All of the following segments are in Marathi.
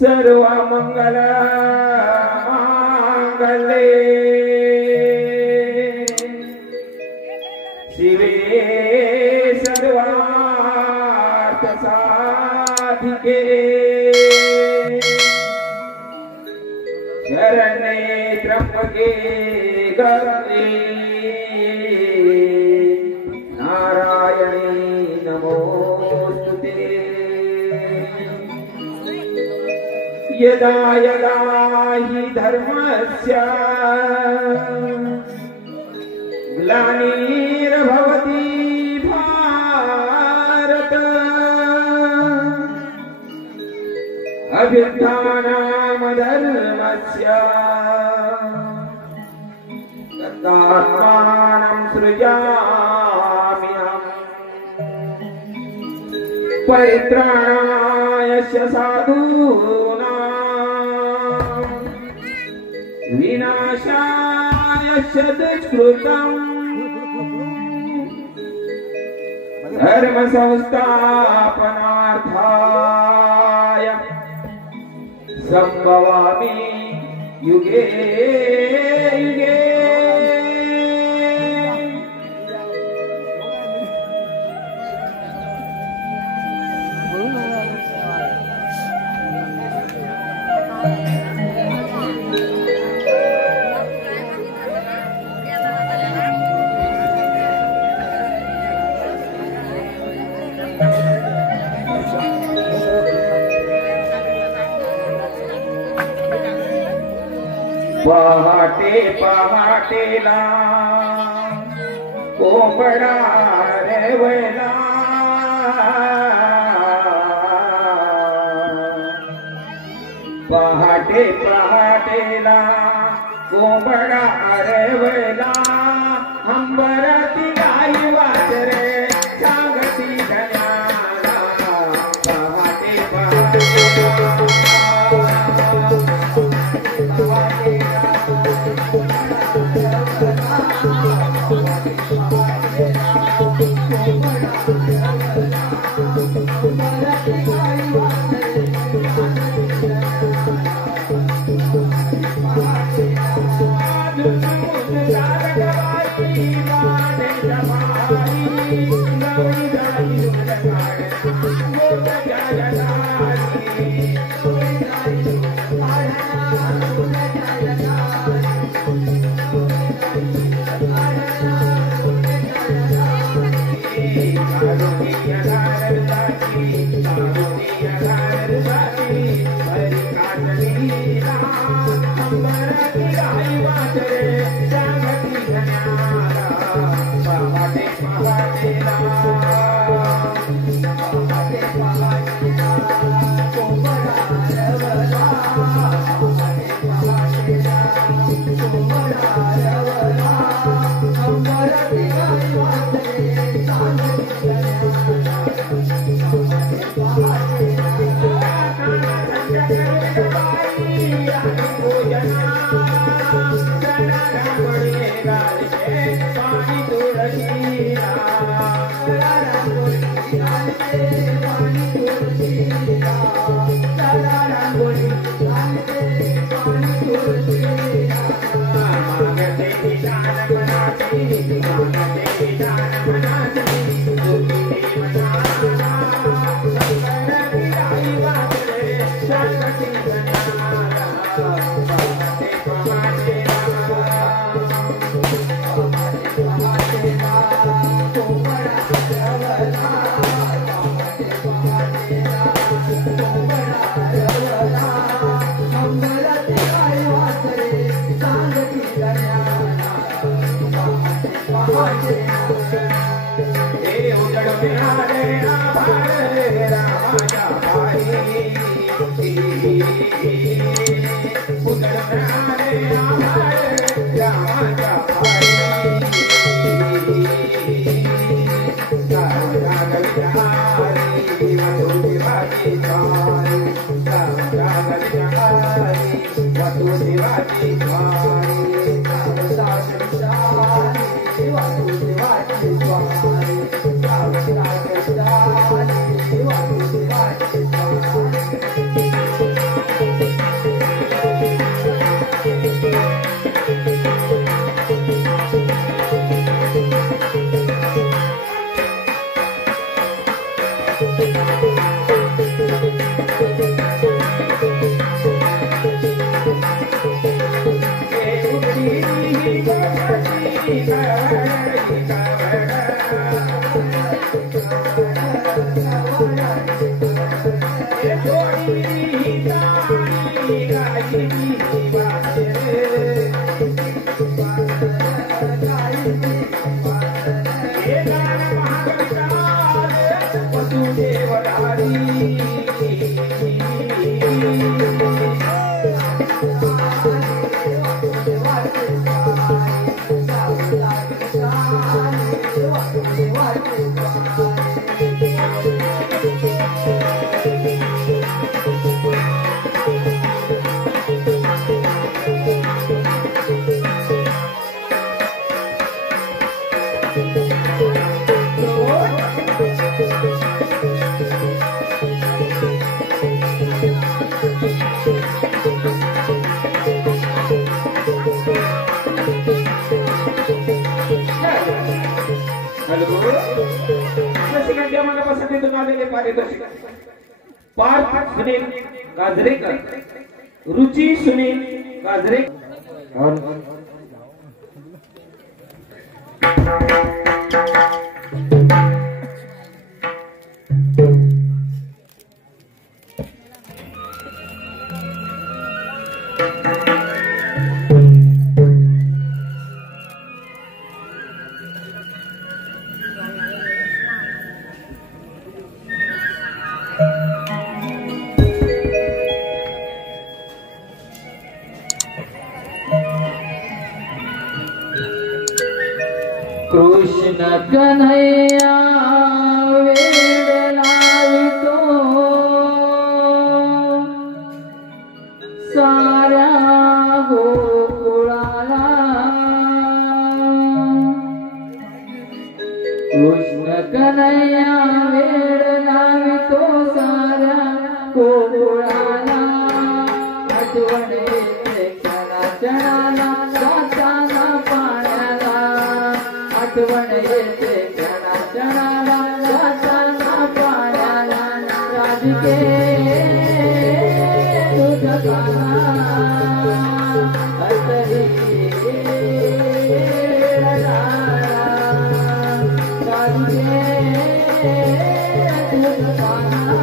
सर्वमंगल मांगल्ये शिवे सर्वार्थ साधिके शरण्ये त्र्यंबके गौरी नारायणी नमोस्तुते। यदा यदा हि धर्मस्य ग्लानिर्भवति भारत अभ्युत्थानमधर्मस्य तदात्मानं सृजाम्यहम् परित्राणाय साधूनां विनाशाय दुष्कृतम् धर्म संस्थापनार्थाय संभवामि युगे युगे। पहाटे पहाटेला कोंबडा रेवला पहाटे पहाटेला कोंबडा रेवला अंबराती गाई वासरे सांगती धन्याला पहाटे पहाटेला Hare पार्थ सुनील गाजरेकर, रुचि सुनील गाजरेकर और कृष्ण कन्हैया वेळ लावितो साऱ्या गोकुळाला कृष्ण कन्हैया वेळ लावितो साऱ्या गोकुळाला आठवण येते क्षणाक्षणाला जाताना पाण्याला आठवण येते क्षणाक्षणाला जाताना पाण्याला राधिके तुझं काना असली राधिके तुझं काना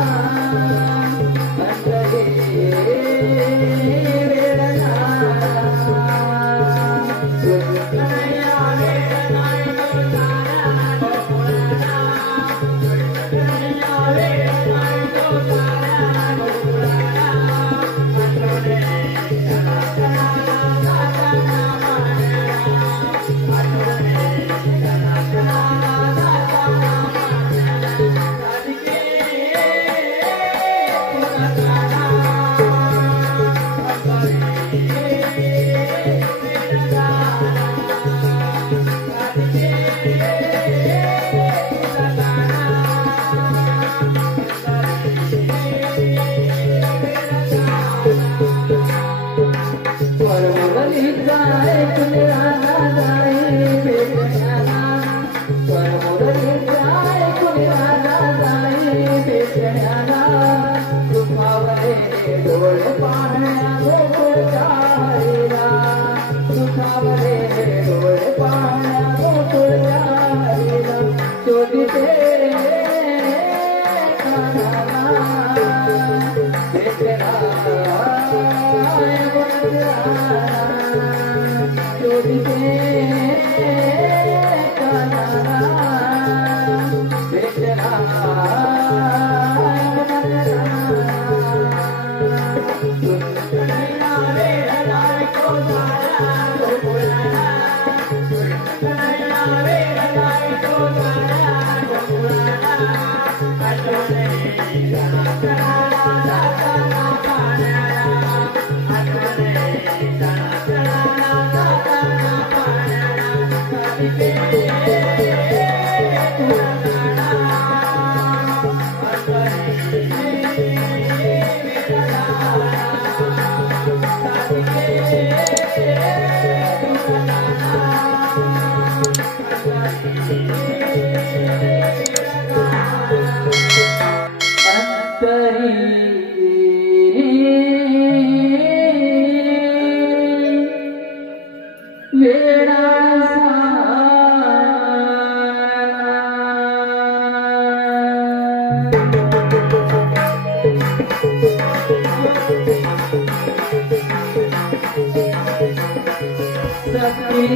सखी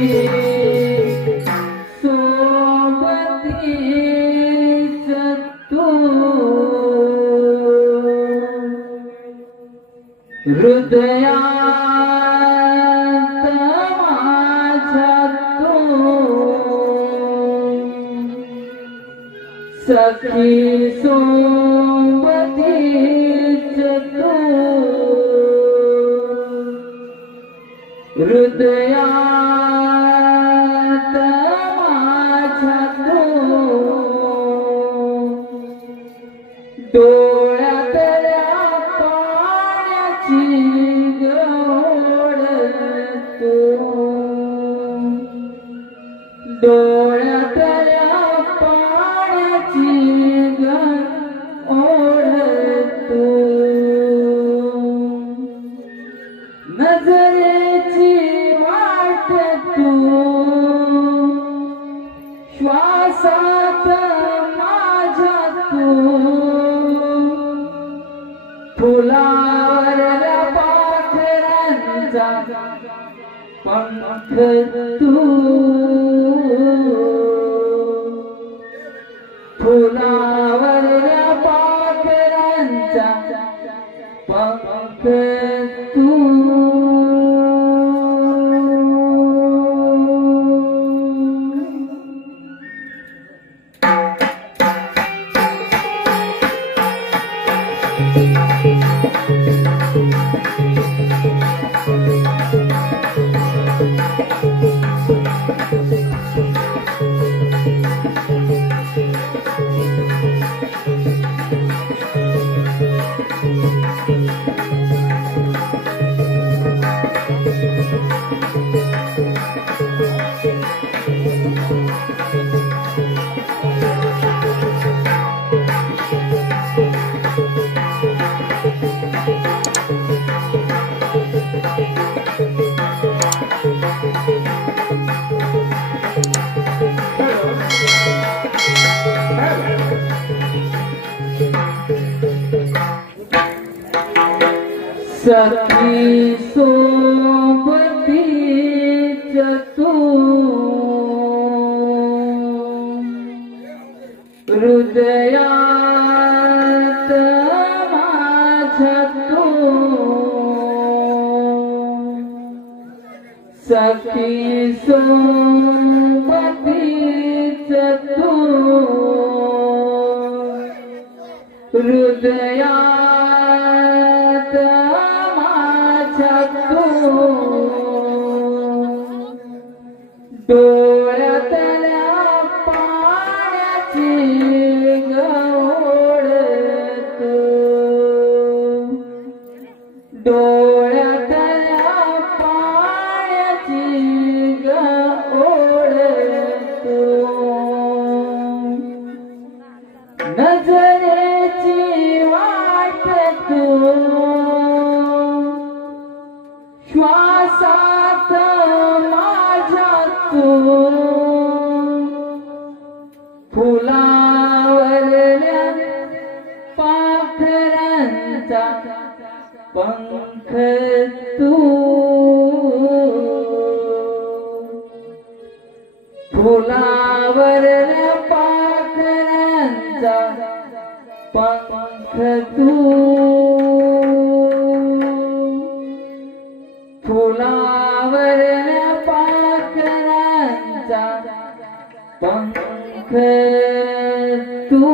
सोबतीच तू हृदयात माझ्या तू सखी सोबतीच तू हृदयात माझ्या तू डोळ्यातल्या पाण्याची गोड तू डोळ्यातल्या पाण्याची गोड तू नजरेची वाट तू श्वासात माझ्या तू फुलावरल्या पाखरांचा पंख तू फुलावरल्या पाखरांचा पंख तू सखी सोबतीच तू हृदयात माझ्या तू सखी सोबतीच तू हृदयात माझ्या तू डोळ्यातल्या पाण्याची गोड तू डोळ्यातल्या पाण्याची गोड तू नजरेची वाट तू श्वासात माझ्या तू फुलावरल्या पाखरांचा पंख तू फुलावरल्या पाखरांचा पंख तू फुलावरल्या पाखरांचा पंख तू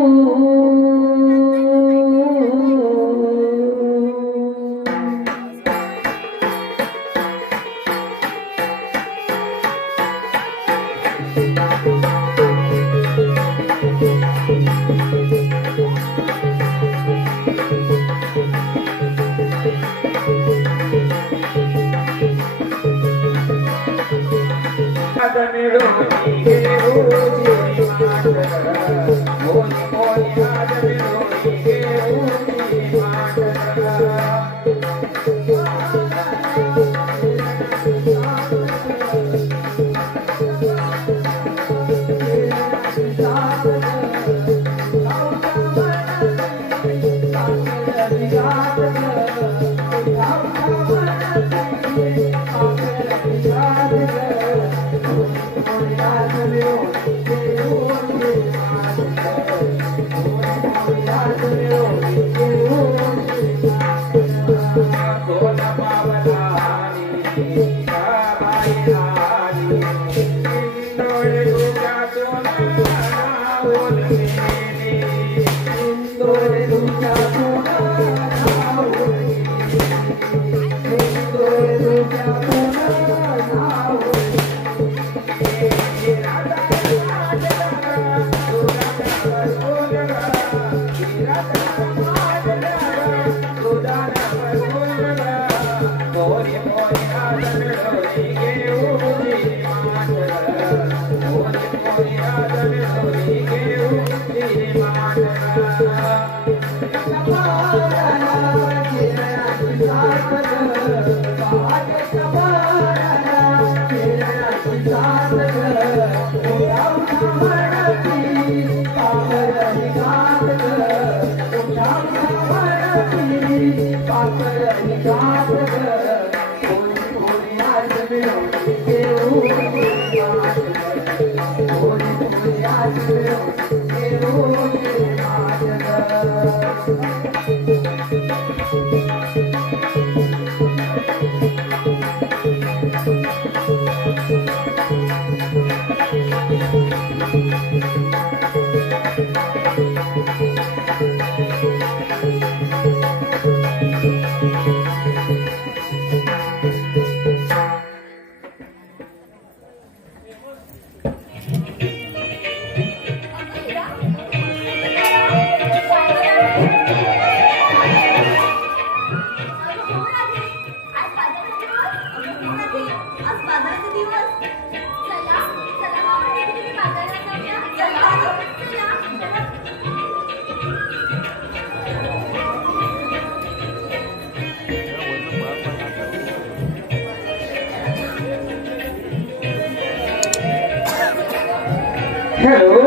हॅलो,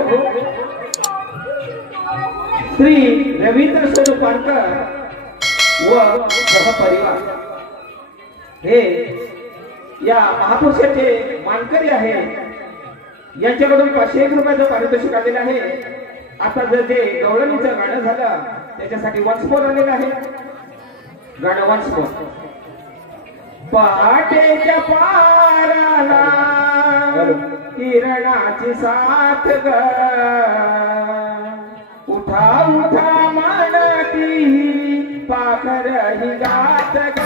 श्री रवींद्र स्वरूपांकर व सहपरिवार हे या महापुरुषाचे मानकरी आहे. यांच्याकडून 501 रुपयाचं पारितोषिक आलेलं आहे. आता जर जे गवळणीचं गाणं झालं त्याच्यासाठी वन्स मोर आलेलं आहे. गाणं वन्स मोर. पहाटेच्या पाराला किरणाची साथ ग, उठा उठा म्हणती पाखर ही गात ग,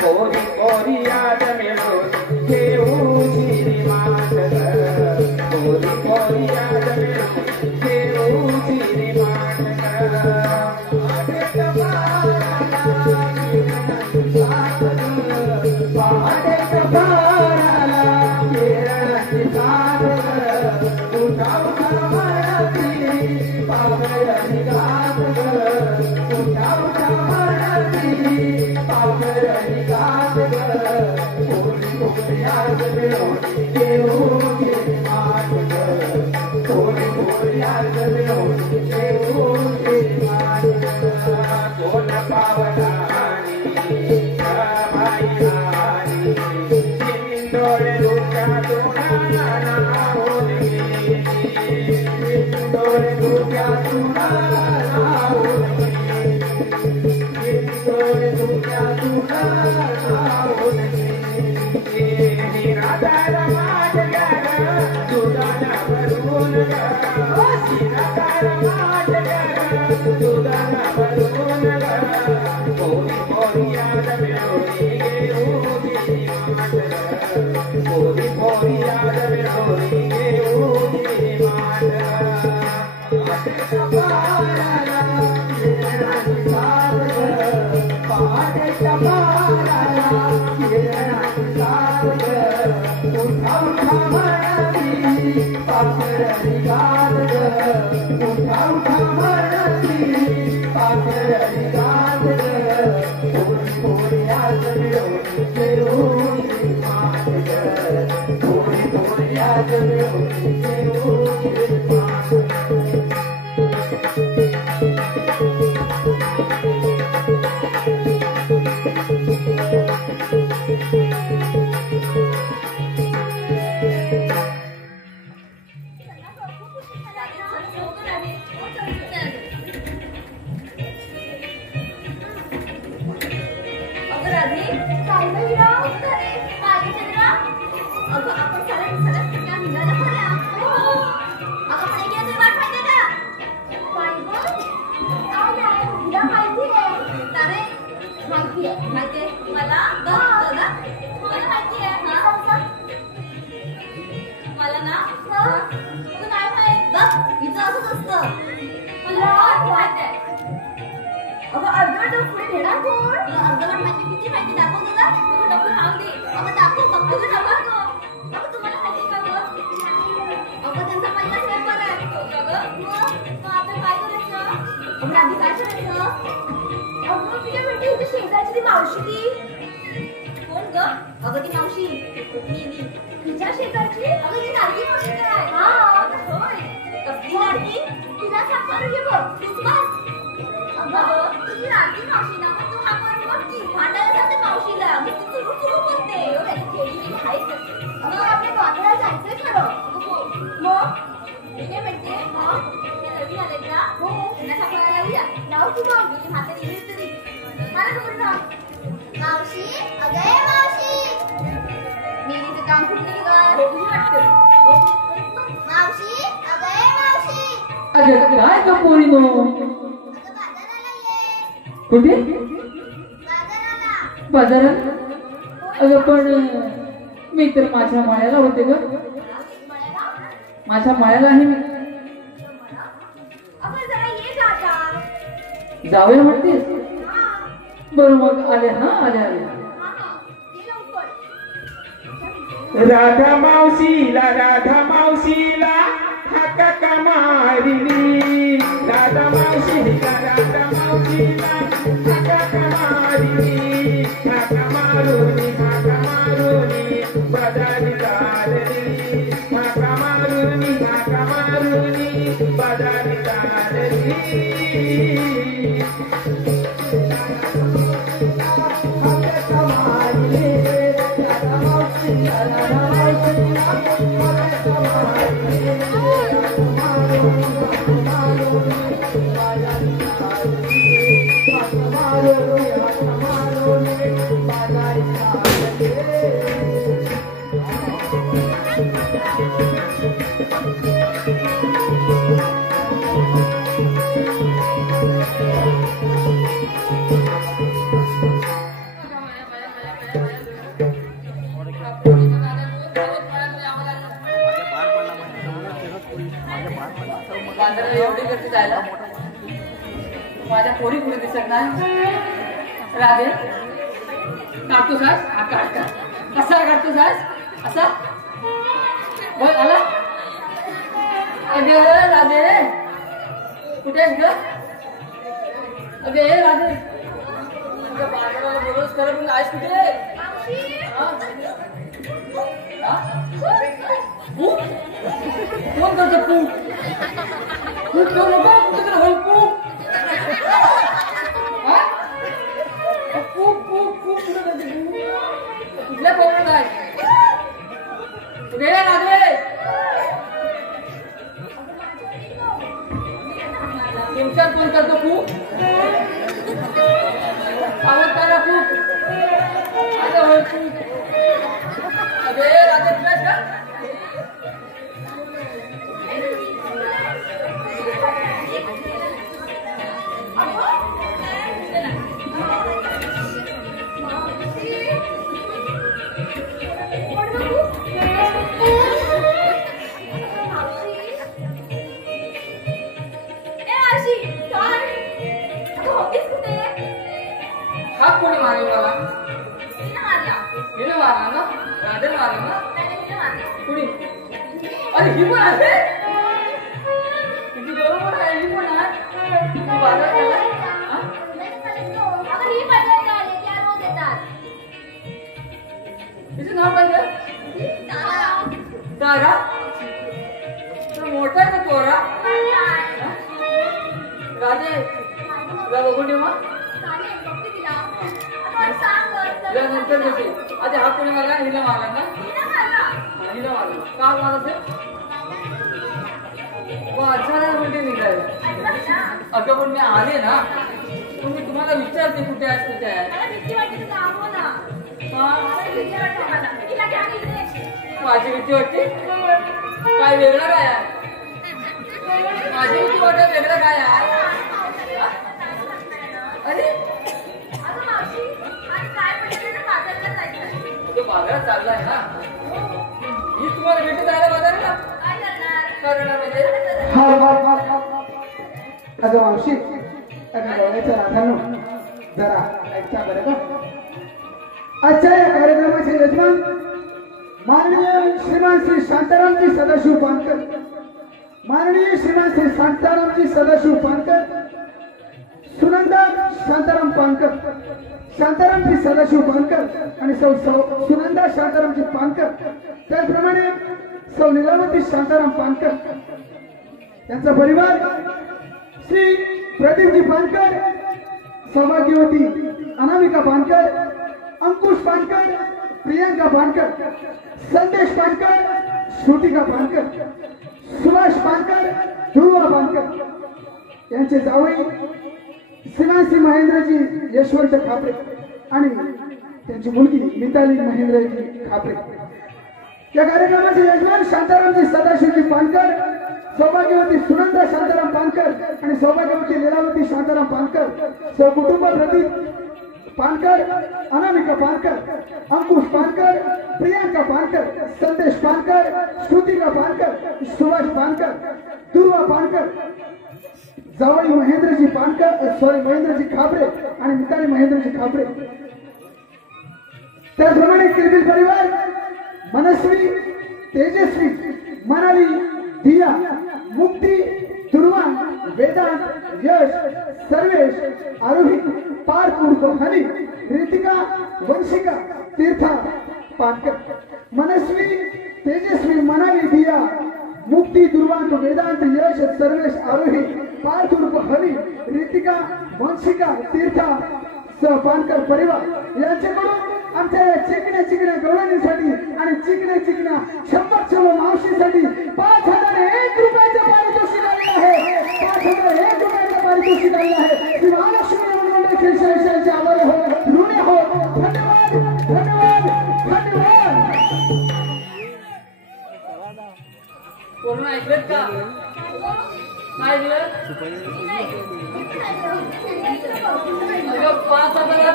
कोरी कोरी याद मिळून घेऊ श्रीमात ग, कोरी कोरी याद मिळून घेऊ श्रीमात ग. आता काय करायचं? मग आधी काय करायचं? अगं तुझ्या बेटी इथे शेजारची ती मावशी ती कोण ग? अगं ती मावशी मी तुझ्या शेजारची? अगं ती लाडकी मावशी काय? हा होय. कसली लाडकी? तिला सांग घे बघ तूच बस. अगं तुझी लाडकी मावशी ना मग तू हा करून बघ की भांडायला जाते मावशीला मग ती सुरू सुरू करते एवढं खेळी आहेच. अगं आपल्या बाजाराला जायचंय खरं. मग मी काय म्हणते रवी आले ना हो त्यांना सांगायला लावूया लाव तू मग मी म्हातारी येईल तरी मला खबर ना मावशी अगं मावशी मेलीचं काम कुठे गेलं वाटतं मावशी अगं मावशी अगं काय का पोरी नो कुठे बाजारात अगं पण मी तर माझ्या माळ्याला होते ग माझ्या माळ्याला आहे मी जावे म्हणतेस बरं मग आले ना आले राधा मावशीला हाका मारिनी राधा मावशीला हाका मारिनी हाका मारुनी बदारी चालली हाका मारुनी बदारी चालली माझ्या पोरी पुढे दिसत नाही राधे काढतो सास हा काढता कसा काढतो सास असा बघ आला अगे राधे कुठे आहेस ग अगे राधे बाजाराला बोलच कर पण आहेस कुठे कोण करतो पूक पूक ठेवू नको कुठे होईल पूक कुठल्या कोपऱ्यात आहे कुठे राधे तुमच्यात कोण करतो खूप आवाज करा खूप आता होय खूप अरे राधे तुलाच का हात कोणी मारले मला हिने मारला ना राधे मारला ना कुणी अरे ही पण आहे तुझी बरोबर आहे ही पण आहे तू बाजार केला तिचं नाव काय तारा तर मोठा आहे का तोरा राधे तुला बघून ठेव नंतर देते आधी हा कोणी मारला हिला मारला ना हिला मारला का मारला ते बाजाराला कुठे निघायला अगं पण मी आले ना पण मी तुम्हाला विचारते कुठे आहेस कुठे आहे माझी भीती वाटते काय वेगळं काय आहे माझी भीती वाटत वेगळं काय आहे अरे तो बाजारात चाललाय ना मी तुम्हाला भेटून जायला बाजाराला काय करणार म्हणजे अगं मावशी अगं गवळ्याच्या राधांनो जरा ऐकता बरं का आजच्या या कार्यक्रमाचे यजमान माननीय श्रीमान श्री शांतारामजी सदाशिव पानकर माननीय श्रीमान श्री शांतारामजी सदाशिव पानकर पानकर, शांतारामजी सदाशिव पानकर आणि सौ सुनंदा शांतारामजी पानकर, त्याचप्रमाणे सौ लीलावती शांताराम पानकर यांचा परिवार, श्री प्रदीपजी पानकर, सौभाग्यवती अनामिका पानकर, अंकुश पानकर, प्रियंका पानकर, संदेश पानकर, श्रुतिका पानकर, सुभाष पानकर, ध्रुवा पानकर यांचे जावई श्रीमानसी महेंद्रजी यशवंत खापरे आणि त्यांची मुलगी मिताली महेंद्रजी खापरे. या कार्यक्रमाचे यजमान शांतारामजी सदाशिवजी पानकर, सौभाग्यवती सुनंदा शांताराम पानकर आणि सौभाग्यवती लीलावती शांताराम पानकर, सहकुटुंब प्रदीप पानकर, अनामिका पानकर, अंकुश पानकर, प्रियंका पानकर, संदेश पानकर, श्रुतिका पानकर, सुभाष पानकर, ध्रुवा पानकर, जावई महेंद्रजी पानकर महेंद्रजी खापरे आणि मिताली महेंद्रजी खापरे. त्याचप्रमाणे किरबिल परिवार मनस्वी, तेजस्वी, मनाली, दिया, मुक्ती, ध्रुवा, वेदांत, यश, सर्वेश, आरोही, पारपूर, हनी, रितिका, वंशिका, तीर्था पानकर. मनस्वी, तेजस्वी, मनाली, दिया, मुक्ती, ध्रुवांत, वेदांत, यश, सर्वेश, आरोही, पारपूर, हनी, रितिका, वंशिका, तीर्था सह पानकर परिवार यांच्याकडून आमच्या चिकण्या गवळणीसाठी आणि चिकण्या 100 मावशीसाठी 5001 रुपयाचं पारितोषिक आले आहे. 5001 रुपयाचं पारितोषिक आले आहे. श्री महालक्ष्मी मंडळ खेळशाळेचे आभारी हो, ऋणी हो. धन्यवाद धन्यवाद धन्यवाद. कोरोना ऐकलं का? काय ऐकलं? 5,000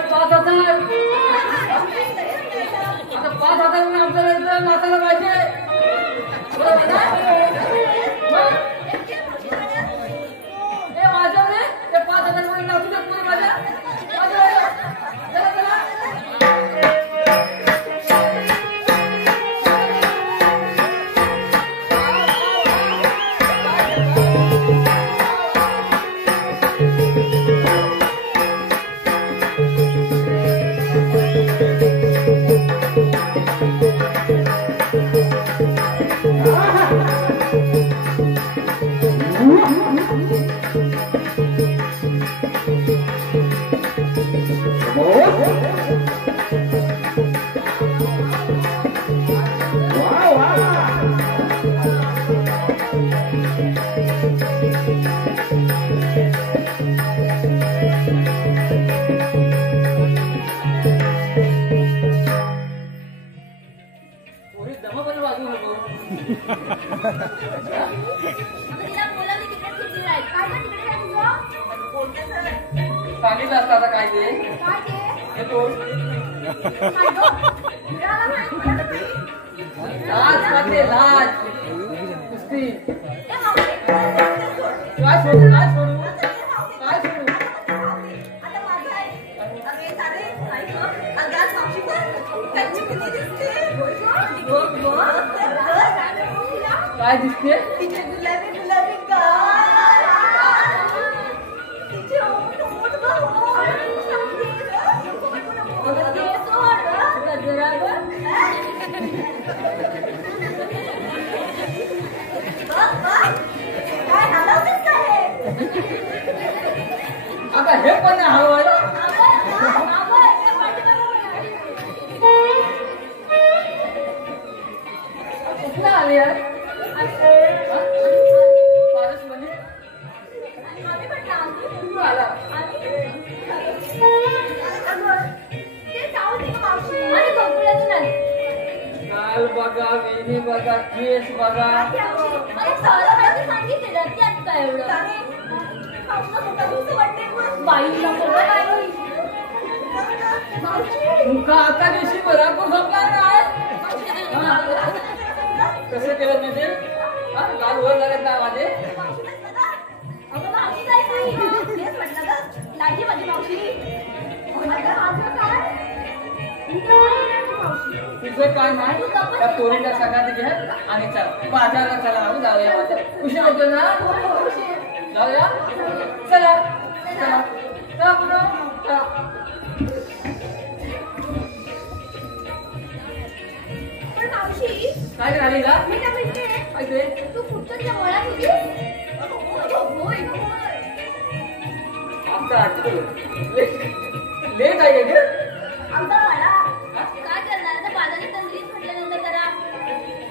आता 5,000 आमच्या नाताला पाहिजे. बरोबर ना? हे माझ्या रे ते 5,000 मध्ये नाचू दे पुढे माझ्या. चला चला. सांगितलं असतं आता काय ते लाज वाटते लाज कुस्ती काय सोडू काय सोडू काय सोडू काय दिसते गुलाबी गुलाबी गाल आता हे पण हळूहळू कुठं आले यार पारस मध्ये आला काल बघा वेणी बघा केस बघा तुमका आता दिवशी बराबर झोपणार नाही कसं केलं म्हणजे काल वर लागत ना माझे तुझं काय नाही त्या पोरीला सगळ्यात घ्या आणि चला बाजारला चला जाऊया माझ्या उशीर होतो ना जाऊया चला चला चला झाली का मी काय म्हणते ऐकते तू कुठच्या मळ्यात होतीस? होय आमचा लेट आहे का आमचा मळा काय करणार आता बाजारात तंद्रीत म्हटल्यानंतर जरा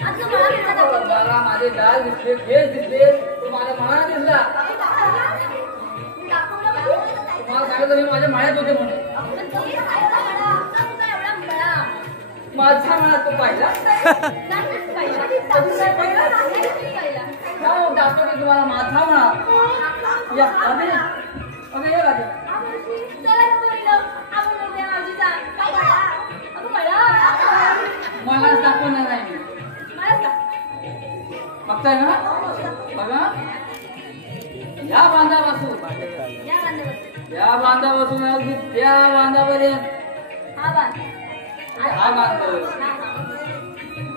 आमचा मळा भेटला दाखवतो. मला माझे दाल दिसले केस दिसले तुम्हाला मला दिसला दाखवलं म्हणजे? तुम्हाला सांगितलं मी माझ्या माळ्यात होते म्हणून पण तुम्ही काय मळा? आमचा तुझा एवढा मळा. माझा मला तो पाहिला नाहीच पाहिला. नाहीच पाहिला. काय दाखवतो की तुम्हाला माझा म्हणा या अरे अरे या गाडी चला ना बोललो. आपण उद्या मावशीचा काय मळा? अगं मळा. मला दाखवणार नाही मी मळाच का? बघताय ना बघा या बांधापासून या बांधावर. या बांधापासून अगदी त्या बांधापर्यंत हा बांध. हा बांधावर हा, हा.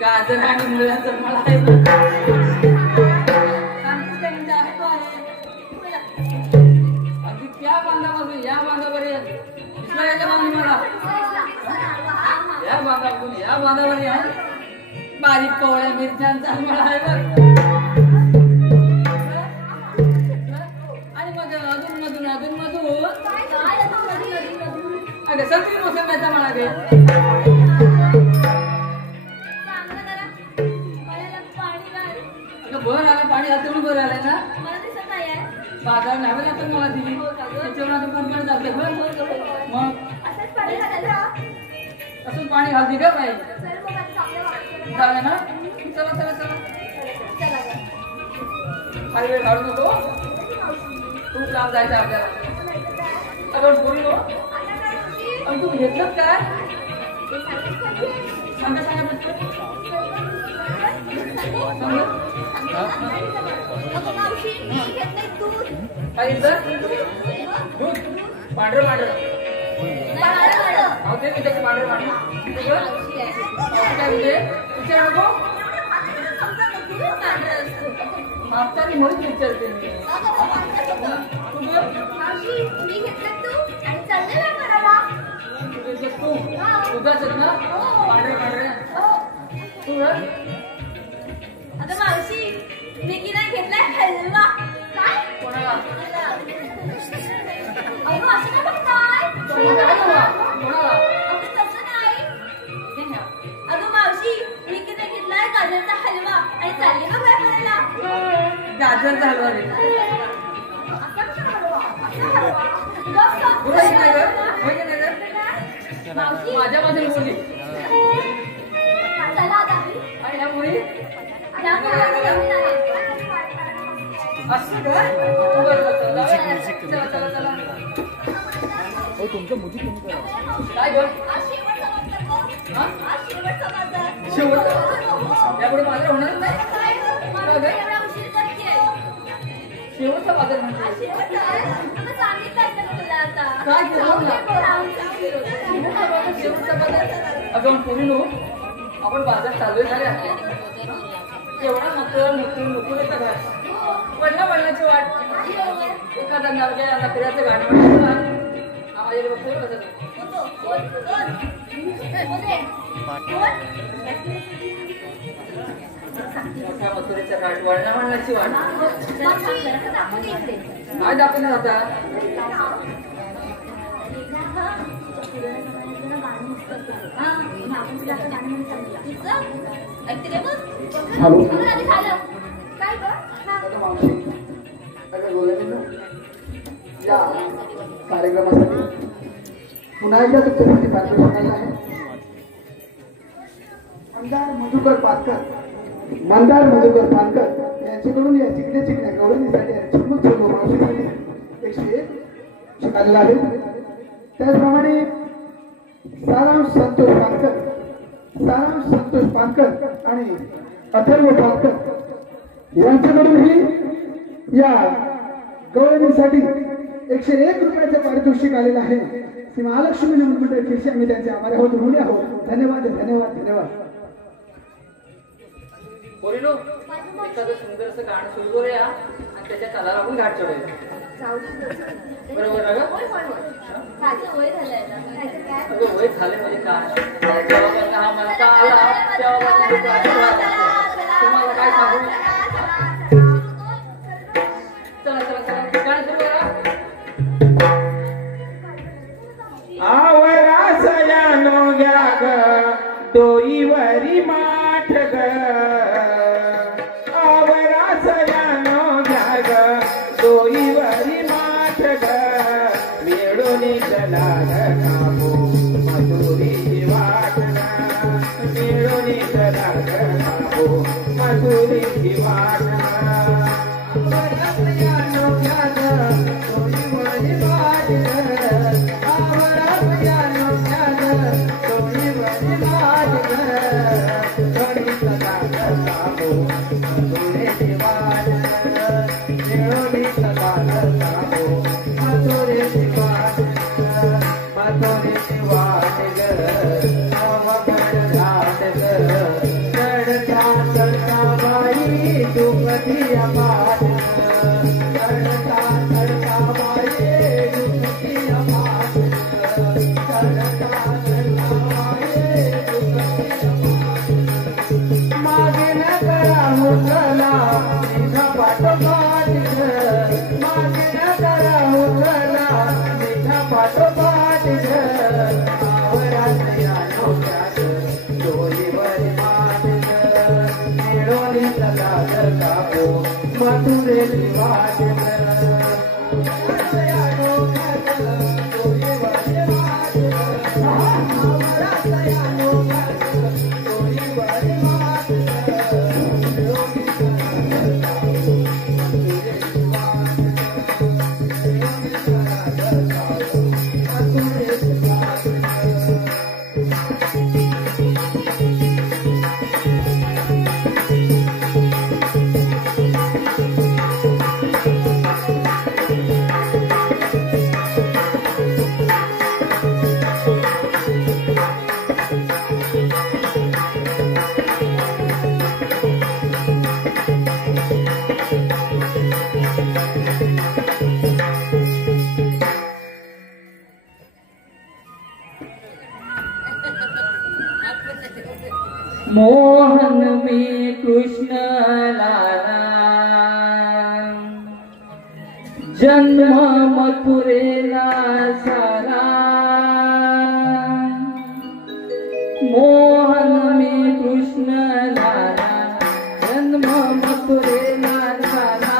गाजर आणि मुळ्याचं मला आहे बघ. सांगतो त्या म्हणजे आहे तो आहे. अगदी त्या बांधापासून या बांधापर्यंत दिसला याच्या बांधून मला या बांधापासून या बांधापर्यंत आहे बारीक कोवळ्या मिरच्यांचा मला आहे बघ. आणि मग अधून मधून अगं सगळी मोसंब्याचा मला घे भर आलं पाणी हातून भर आलंय ना बाजार न्यावे लागतं मला दिली त्याच्यावर आता कोण जाते मग असं पाणी घालते का बाई जाऊया ना चला चला चला काही वेळ घालू नको खूप लांब जायचं आपल्याला अगं बोललो आणि तू घेतलं काय सांगा सांगा पटकन काय दूध पांढरं पांढरं ते विचार पांढरं पांढरं काय म्हणजे विचार नको मागच्यानी म्हणून विचारते मी दुधाच ना पांढरे पांढरे तू आता मावशी मी की नाही घेतलाय हलवा काय कोणाला अगं असं काय बघताय कोणाला अगं तसं नाही अगं मावशी मी की नाही घेतलाय गाजरचा हलवा आणि चालली का काय करायला गाजरचा हलवा रे मावशी माझ्या मध्ये बोली चला आता आणि ह्या मुली या असं काय चला चला चला हो तुमचं मुजी कमी करा काय गं शेवट यापुढे बाजार होणार नाही शेवटचा बाजार म्हणजे काय शेवटचा बाजार अगं पूर्ण आपण बाजार चालू झाले एवढा नको येतं घर वडिलाची वाट एखादा नवऱ्या नकऱ्याचं गाणं म्हणतो आम्हाला बघतो कसं मथुरेच्या घाट वळणाची वाट काय दाखवणार आता या कार्यक्रमासाठी पुन्हा एकदा तुमच्यासाठी पार्टिसिपेट आहे मंदार मधुकर पानकर यांच्याकडून या चिकण्या गवळणीसाठी चिमूक मावशीसाठी 101 शिकायला आहे. त्याचप्रमाणे सारांश संतोष पानकर आणि अथर्व पानकर यांच्याकडूनही या गवळणीसाठी 101 रुपयाचं पारितोषिक आलेलं आहे. श्री महालक्ष्मी मंडळ खिरशी आम्ही त्यांचे आभारी आहोत, ऋणी आहोत. धन्यवाद धन्यवाद धन्यवाद. बोलिलो एखादं सुंदर असं गाणं सुरू करूया आणि त्याच्या तालाला आपण घाट चढूया. बरोबर अगं वय झाले म्हणजे काय जेव्हा हा म्हणता आला तेव्हा डोईवरी माठ ग आवरास यानो घ्या ग डोईवरी माठ ग मिळून चला कापू मधुरीची वाट मिळून चला कापू मधुरीची वाट मोहन में कृष्ण लाला जन्म मथुरेला सारा मोहन में कृष्ण लाला जन्म मथुरेला सारा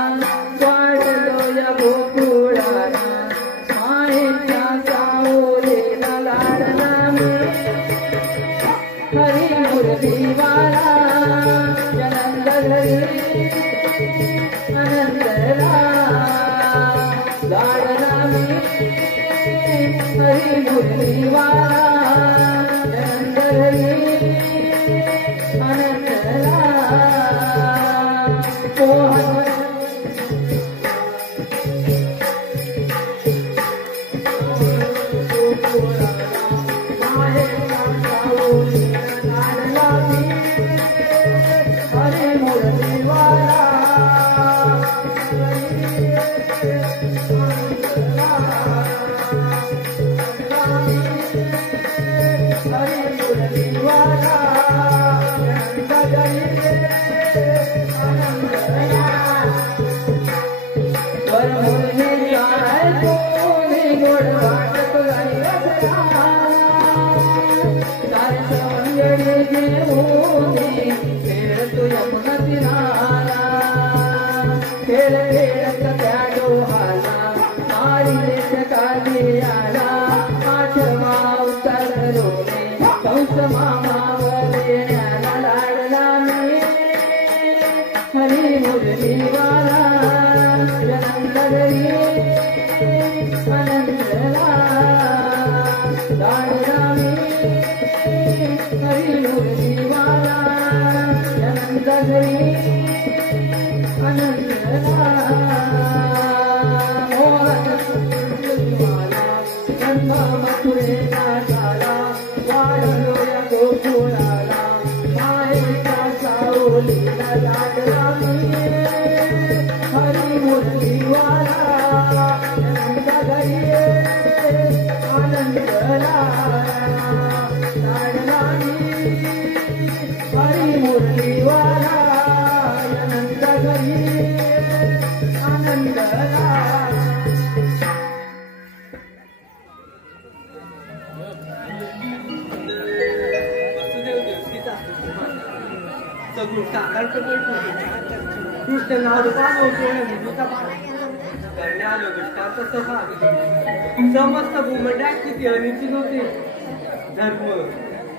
वाढलो या गोकुळाला मायेच्या सावलेला लाडला हरी मुरली वाला आनंद घरी आनंदला लाडला मी हरी मुरली वाला आनंद घरी आनंदला सगुण साकार कृष्ण नाव रूपान होतो विभूता करण्यात दृष्टांत सभा समस्त भूमंडळात किती अनिश्चित होते धर्म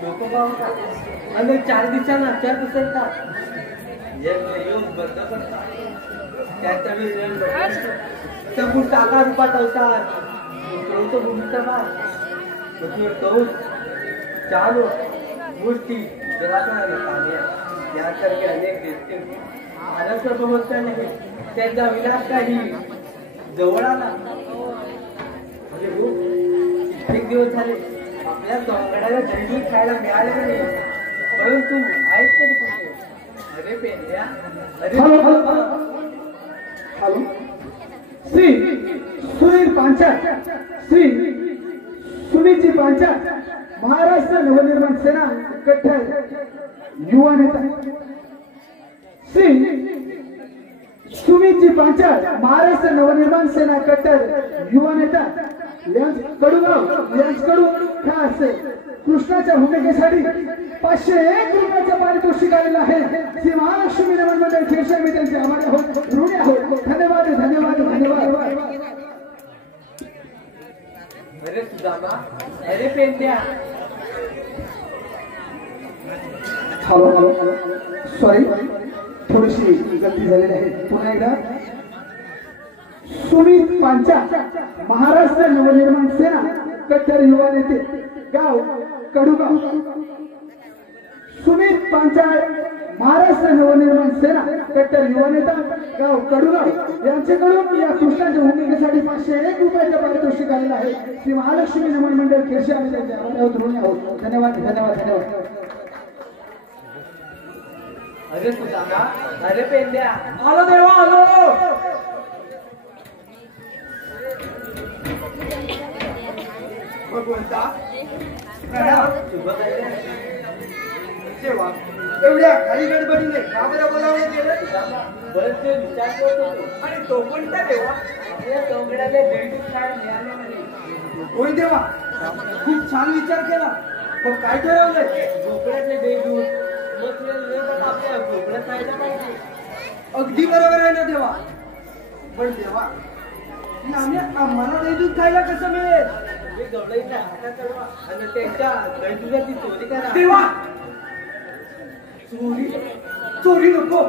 लोकभाव आणि 4 दिवसांना 4 पसरतात योग बंद करतात त्याच्या वेळी सगुण साकार रूपात अवतार उतरवतो भूमीचा भाग उतरवतो चालू गोष्टी जगात यासारखे अनेक देशते महाराष्ट्र समजता नाही त्यांचा विनाश काही जवळ आला कित्येक दिवस झाले आपल्या सौंदर्याला जैविक खायला मिळाले नाही परंतु आहेत तरी कुठे अरे पेंड्या अरे हॅलो श्री सुनील पांचाळ श्री सुनीलजी पांचाळ महाराष्ट्र नवनिर्माण सेना कट्टर युवा नेता श्री सुमितजी पांचाळ महाराष्ट्र नवनिर्माण सेना कट्टर युवा नेता यांच्याकडून खास कृष्णाच्या भूमिकेसाठी 501 रुपयाचं पारितोषिक आलेलं आहे. श्री महालक्ष्मी नमन मंडळ खेळशा मी त्यांचे आभारी आहोत ऋणी आहोत. धन्यवाद धन्यवाद धन्यवाद. अरे सुदामा अरे पेंड्या हॅलो सॉरी थोडीशी गलती झालेली आहे. पुन्हा एकदा सुमित पांचाळ महाराष्ट्र नवनिर्माण सेना कट्टर युवा नेते गाव कडुगाव. सुमित पांचाळ महाराष्ट्र नवनिर्माण सेना कट्टर युवा नेता गाव कडुगाव यांच्याकडून या कृष्णाच्या भूमिकेसाठी 501 रुपयाचं पारितोषिक आलेलं आहे. श्री महालक्ष्मी नमन मंडळ खेळशे आम्ही त्यांच्या ऋणी आहोत. धन्यवाद धन्यवाद धन्यवाद. अरे सुदामा अरे पेंड्या आलो देवा आलो. भगवंता देवा एवढ्या काही गडबडीने का बरं बोलावलं गेलं बरेच ते विचार करत होतो आणि तो कोणता देवा आपल्या चौकड्याने जैविक खायला मिळाले नाही. होय देवा खूप छान विचार केला. मग काय ठरवलंय? झोपड्यातले देऊ मग आपल्या झोपड्यात खायला पाहिजे. अगदी बरोबर आहे ना देवा. पण देवा आम्हाला दही दूध खायला कसं मिळेल? गवळीच्या हातात चढवा आणि त्यांच्या गळदुधाची चोरी करा. देवा चोरी चोरी नको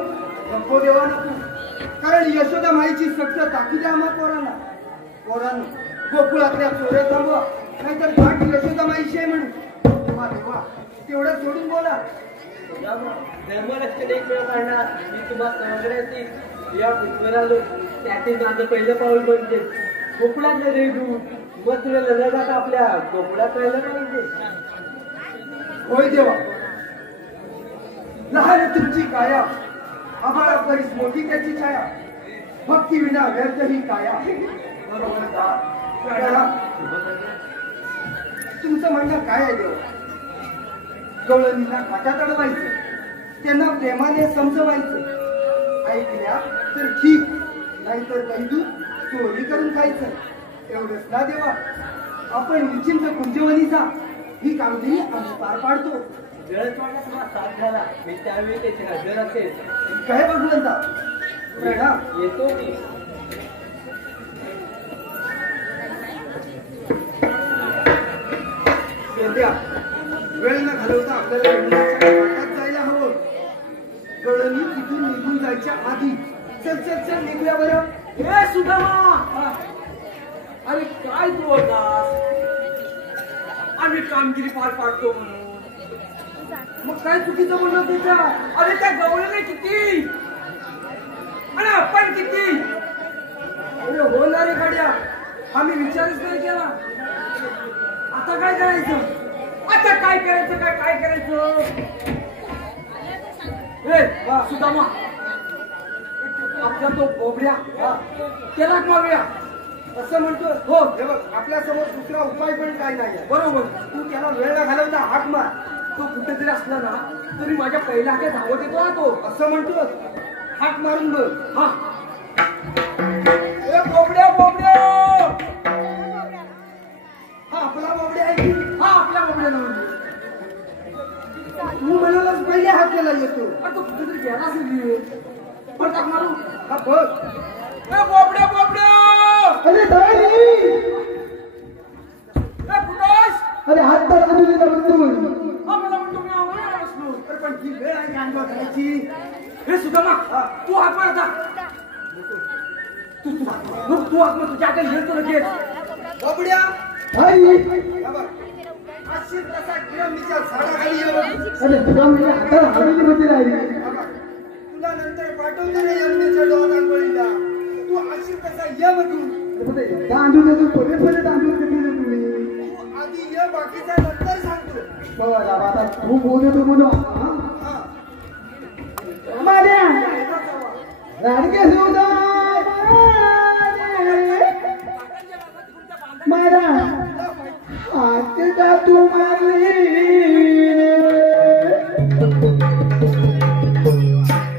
नको देवा नको. कारण यशोदा माईची सक्त ताकीद आहे आम्हा पोरांना गोकुळातल्या चोऱ्या थांबवा नाहीतर घाट यशोदा माईशी म्हणून. देवा देवा तेवढं सोडून बोला. धर्मरक्षण एक वेळ काढणार मी तुम्हाला सगळ्याची या पृथ्वीवर आलो त्यातील माझं पहिलं पाऊल म्हणजे गोकुळातलं देऊ मग तुला लढत आपल्या गोकुळात राहिलं पाहिजे. होय देवा लहान तुमची काया आम्हाला बरीच मोठी त्याची छाया भक्ती विना व्यर्थ ही काया. बरोबर का? तुमचं म्हणणं काय आहे देवा? गवळणींना काटात अडवायचं त्यांना प्रेमाने समजवायचं ऐकल्या तर ठीक नाहीतर काही दूध चोरी करून खायचं एवढंच ना देवा. आपण निश्चिंत कुंजवणीचा ही कामगिरी आम्ही पार पाडतो. जळतवाडा तुम्हाला साथ झाला मी त्यावेळी त्याची हजर असेल. काय भगवंता प्रणाम. येतो मी. वेळ न घालवता आपल्याला वाटात जायला हवं. गवळणी तिथून निघून जायच्या आधी चल चल चल निघूया बरं. हे सुदामा अरे काय तू होतास? आम्ही कामगिरी पार पाडतो म्हणून. मग काय चुकीचं म्हणलं तुझ्या? अरे त्या गवळीने किती आणि आपण किती? अरे होणारे गाड्या आम्ही विचारच नाही केला. आता काय करायचं? आता काय करायचं? काय करायचं? सुदामा आपला तो बोबड्या त्याला मारूया असं म्हणतो. हो हे बघ आपल्या समोर दुसरा उपाय पण काय नाही. बरोबर तू त्याला वेळ न घालवता हाक मार. तो कुठेतरी असला ना तरी माझ्या पहिल्या हातात धावत येतो ना तो. असं म्हणतो हाक मारून बघ. हा बोबड्या बोबड्या हा आपला बोबड्या आहे की? हा आपल्या बोबड्या तू म्हणालाच पहिले हाक केला मला येतो. अरे तू कुठेतरी गेला असेल पण टाक मारू. हा बघ. ए बोबड्या बोबड्या अरे दारी ए कुठेस? अरे हात तर आणून दिला बंधू. मला म्हणतो मी आम्हाला बसलो. अरे पण ही वेळ आहे गांडवा करायची. हे सुदामा तू हात मार आता. तू हात मार तुझ्या काही घेतो लगेच. बाबड्या आई अशी तसा गिरमीच्या झाडाखाली ये बघ. अरे तुला म्हणजे हाताला हाडून होती राहिली. तुला नंतर पाठवतो ना यमुनेच्या डोहाळीला. तू अशी तसा ये बघू. तांदूळ देतो परे परे तांदूळ दिले तुम्ही. तू आधी ये बाकीचा नंतर सांगतो. बरं आता तू बोलतो म्हणून हा माझ्या राडके सुद्धा माझा हात का तू मारली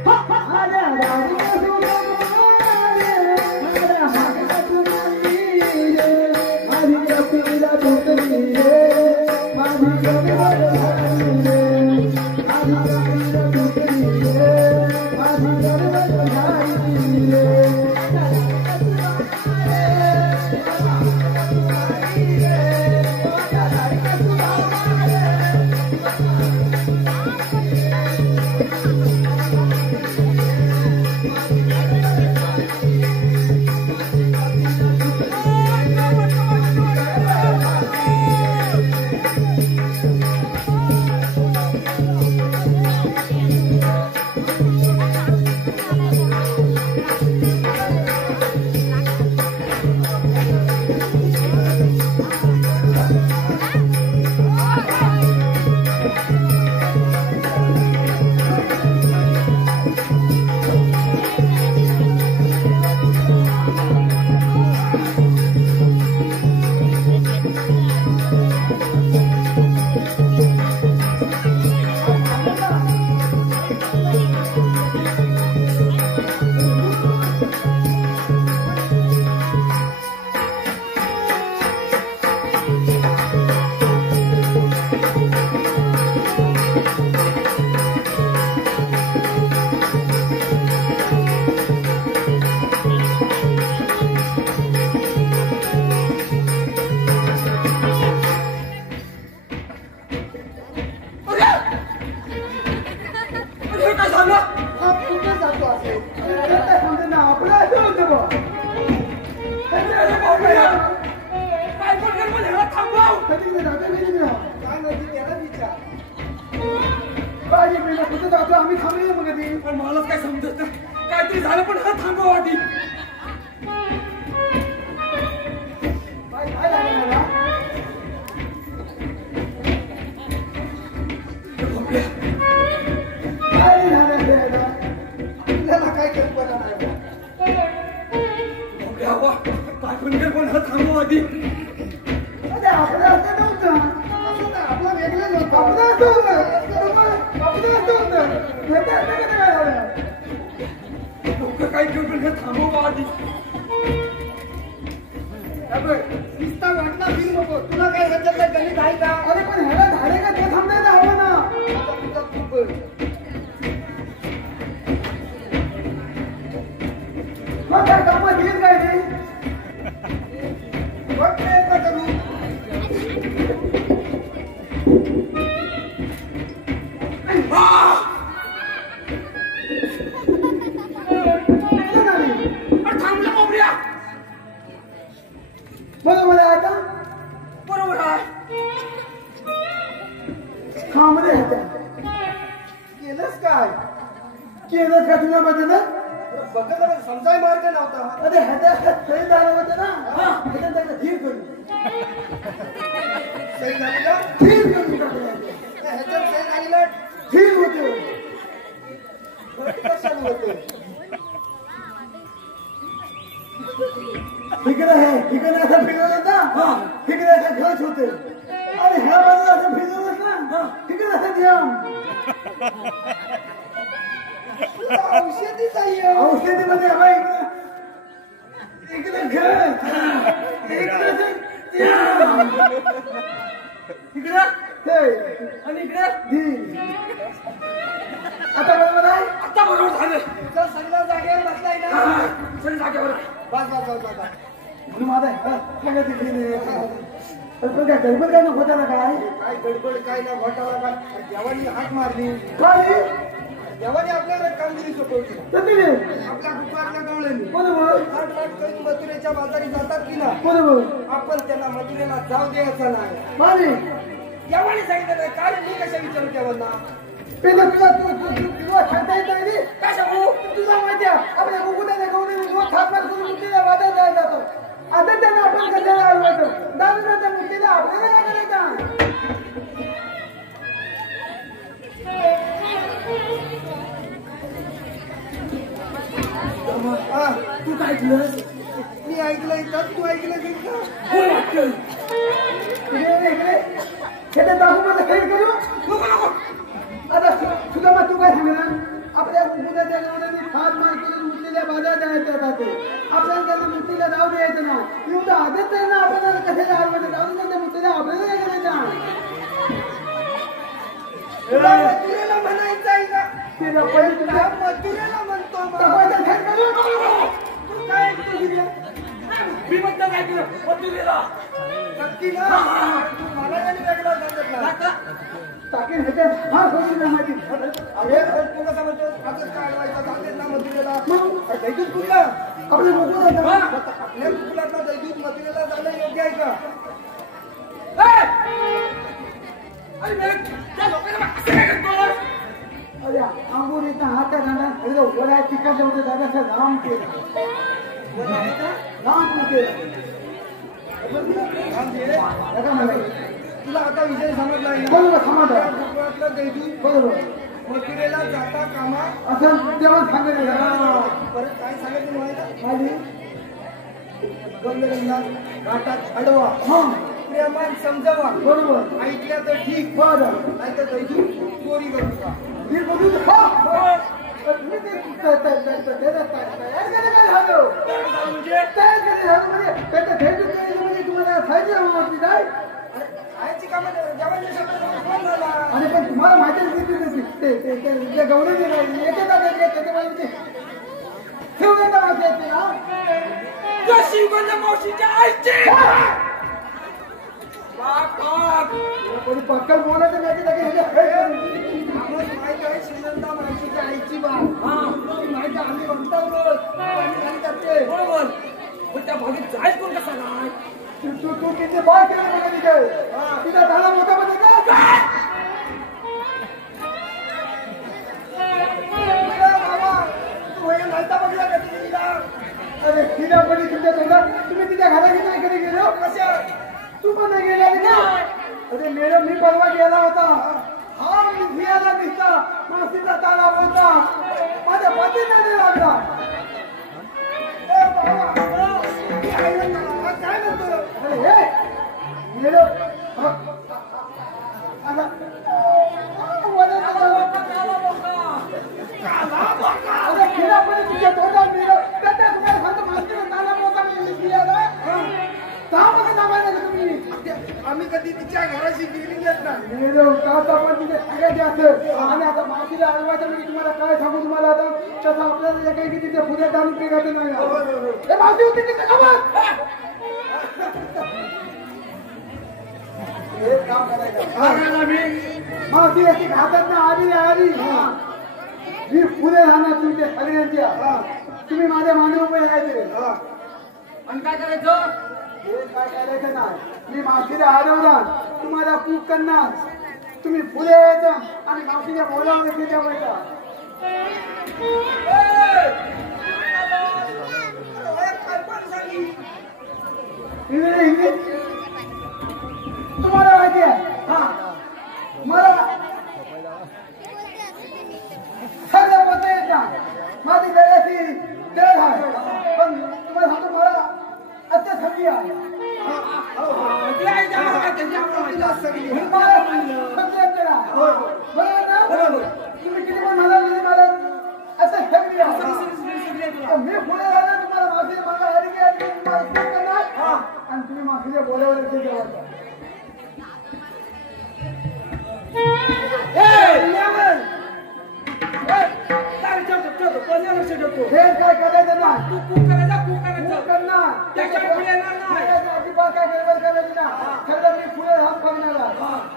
माझ्या राडके सुद्धा माझा हात का तू मारली माझी कपिला तुटली रे माझी कपिला तुटली रे माझी कपिला तुटली रे माझी कपिला तुटली रे आम्ही थांबले मग कधी पण मलाच काय समजत नाही. काहीतरी झालं पण हा थांबवा आधी. काय लागलं मला? काय झालं ते आता? आपल्याला काय कल्पना नाही बा. बोबड्या वा काय पण हा थांबवा आधी. अरे आपलं असं नव्हतं. असं तर आपलं वेगळं नव्हतं. आपलं असं होतं. आपलं असं होतं. नंतर आता कसं काय झालं? लोक काय घेऊन पण हे थांबवा आधी. नुसता वाटला फिर नको. तुला काय ह्याच्यातलं गणित आहे का? अरे पण ह्याला झाडे का ते थांबवायला हवं ना. आता तुझा खूप वेळ. मग काय कामात येईल काय ते? बघ प्रयत्न करू. थांबलं बोबड्या. बरोबर आहे आता. बरोबर आहे. हा मध्ये ह्याच्या केलंस काय? केलं का तुला बदल? बघा समजाय मार्ग नव्हता. अरे ह्याच्या सही झालं होतं ना. ह्याच्यात त्याला धीर करू. सही झाली का? धीर करू टाकलं. ह्याच्यात सही झालेलं धीर होते. कशाला होतं? इकडे आहे. इकडे असं फिरवलं ना. इकडे असं घरच होते. आणि ह्या बाजूला असं फिरवलं ना. इकडे असं ध्यान. औषधीच आहे. औषधीमध्ये हवा इकडे घर. इकडे असं ध्यान. इकडं ते आणि इकडं धी. आता बरोबर आहे. आता बरोबर झालं. तुझा सगळ्या जागेवर बसलाय ना. सगळं जागेवर बस बस बस बस म्हणून माझा सगळं तिकडे पण काय गडबड काय नको त्याला काय काय गडबड काय ना घोटाळा काय देवानी हाक मारली काय देवानी आपल्याला कामगिरी सोपवली तरी आपल्या दुपारच्या गवळ्यांनी बरोबर आठ वाट करून मथुरेच्या बाजारी जातात की ना बरोबर आपण त्यांना मथुरेला जाऊ द्यायचं नाही मारी देवानी सांगितलं नाही काय मी कशा विचारू देवांना पहिलं तुला खाता येत नाही रे. काय सांगू तुला माहिती आहे आपल्या गुगुल्याने गौरी खासदार करून मुक्तीला वादा द्यायला जातो. आता त्यांना आपण कशाला आलवायचो दादूच्या मुक्तीला आपल्याला काय करायचं. हा, तू काय ऐकलंस मी ऐकलंय का तू ऐकलंय का हो वाटतं इकडे दाखवू माझं काही करू नको नको आता तुझा मग तू काय सांगणार आपल्या मुलाच्या गावाने फार मार करून मुलीला बाधा द्यायचा जाते आपल्याला त्यांना मुलीला जाऊ द्यायचं ना एवढं आदत आहे ना आपल्याला कशाला आवडतं जाऊन त्यांच्या मुलीला आपल्याला काय करायचं. तुला मथुरेला म्हणायचं आहे का ते पहिले तुला मथुरेला म्हणतो तपायचं काय करू तू काय ऐकतो तिथे? मी म्हणतो काय केलं मथुरेला नक्की ना तू मला आणि वेगळा सांगितला टाकेन ह्याच्यात हा सोडून माहिती अरे तू कसं म्हणतो आजच काय अडवायचं चालतेच ना मथुरेला मग दैदूत कुठला आपले मोकळं आहे का? आपल्या कुलातला दैदूत मथुरेला जाणं योग्य आहे का अरे त्या लोकांना असं काय करतोस? अरे अंगूर इथं हात घाला वडा तिकडे होते दादा राम केलं राम केलं तुला आता विषय समजला आहे बरोबर समजला. कुलातलं दैदूत बरोबर मथुरेला जाता कामा असं तेव्हा सांगितलं परत काय सांगितलं माहिती माझी गंगरंगा घाटात अडवा हा प्रेमान समजावा बरोबर ऐकल्या तर ठीक बरं नाही तर दैदूत चोरी करू का मी बघू तुम्ही ते तयार केलं काय झालं म्हणजे तयार केलं झालं म्हणजे त्याचं भेट म्हणजे तुम्हाला फायदे वाटते काय आयची कामं देवाच्या शब्दाला कोण झाला आणि पण तुम्हाला माहितीच किती ते गौरव येते का त्याच्या बाजूचे ठेवून माहिती येते ना त्या शिवगंधा मावशीच्या आईची बाप बाप कोणी पटकन बोलायचं नाही आम्हाला माहित आहे श्रीनंदा मावशीच्या आईची बात माहिती आहे, आम्ही म्हणतो रोज आम्ही काय करते बरोबर पण त्या भागीत जायच कोण कसा नाही तू किती बाय केलं मला तिथे तिचा झाला मोठा मध्ये बाबा तू हे घालता बघला का तिला अरे तिला पण तुमच्या तोंडात तुम्ही तिच्या घरात नाही कधी गेलो कशा तू पण नाही गेला ना अरे मॅडम मी परवा गेला होता हा भियाला दिसता मासीचा ताला होता माझ्या पती नाही लागला ए बाबा काय म्हणतो अरे हे मॅडम आता खिला पण तुझ्या तोंडात मॅडम त्याच्या तुम्हाला सांगतो मासीचा ताला होता मी भियाला सामान सामान तुम्ही आम्ही कधी तिच्या घराशी गेली नाही मॅडम का आपण तिथे सांगायचे असं आणि आता मातीला अडवायचं म्हणजे तुम्हाला काय सांगू तुम्हाला आता तसं आपल्याला काही की तिथे पुढे जाऊन पेगायचं नाही हे माती होती तिथे काम करायचं माती अशी घातात ना आली आली मी पुढे राहणार तुमच्या सगळ्यांच्या तुम्ही माझ्या मांडी उभे राहायचे आणि काय करायचं हे काय करायचं नाही मी मावशीला हरवणार तुम्हाला कूक करणार तुम्ही पुढे यायचं आणि मावशीला बोलावं तिच्या बायका तुम्हाला माहिती आहे हा मला सगळं बोलता येत नाही माझी गळ्याची देह आहे पण तुम्हाला सांगतो मला आता सगळी आहे तुम्ही किती पण मला असं सगळी आहे मी पुढे राहणार तुम्हाला माफी मला आली की तुम्हाला करणार आणि तुम्ही माफीला बोलावलं ते जेवायचं करतो. हे काय करायचं ना तू कू करायचा कू करायचं करणार त्याच्या पुढे येणार नाही. अजिबात काय गडबड करायची ना खरं मी पुढे हात बघणार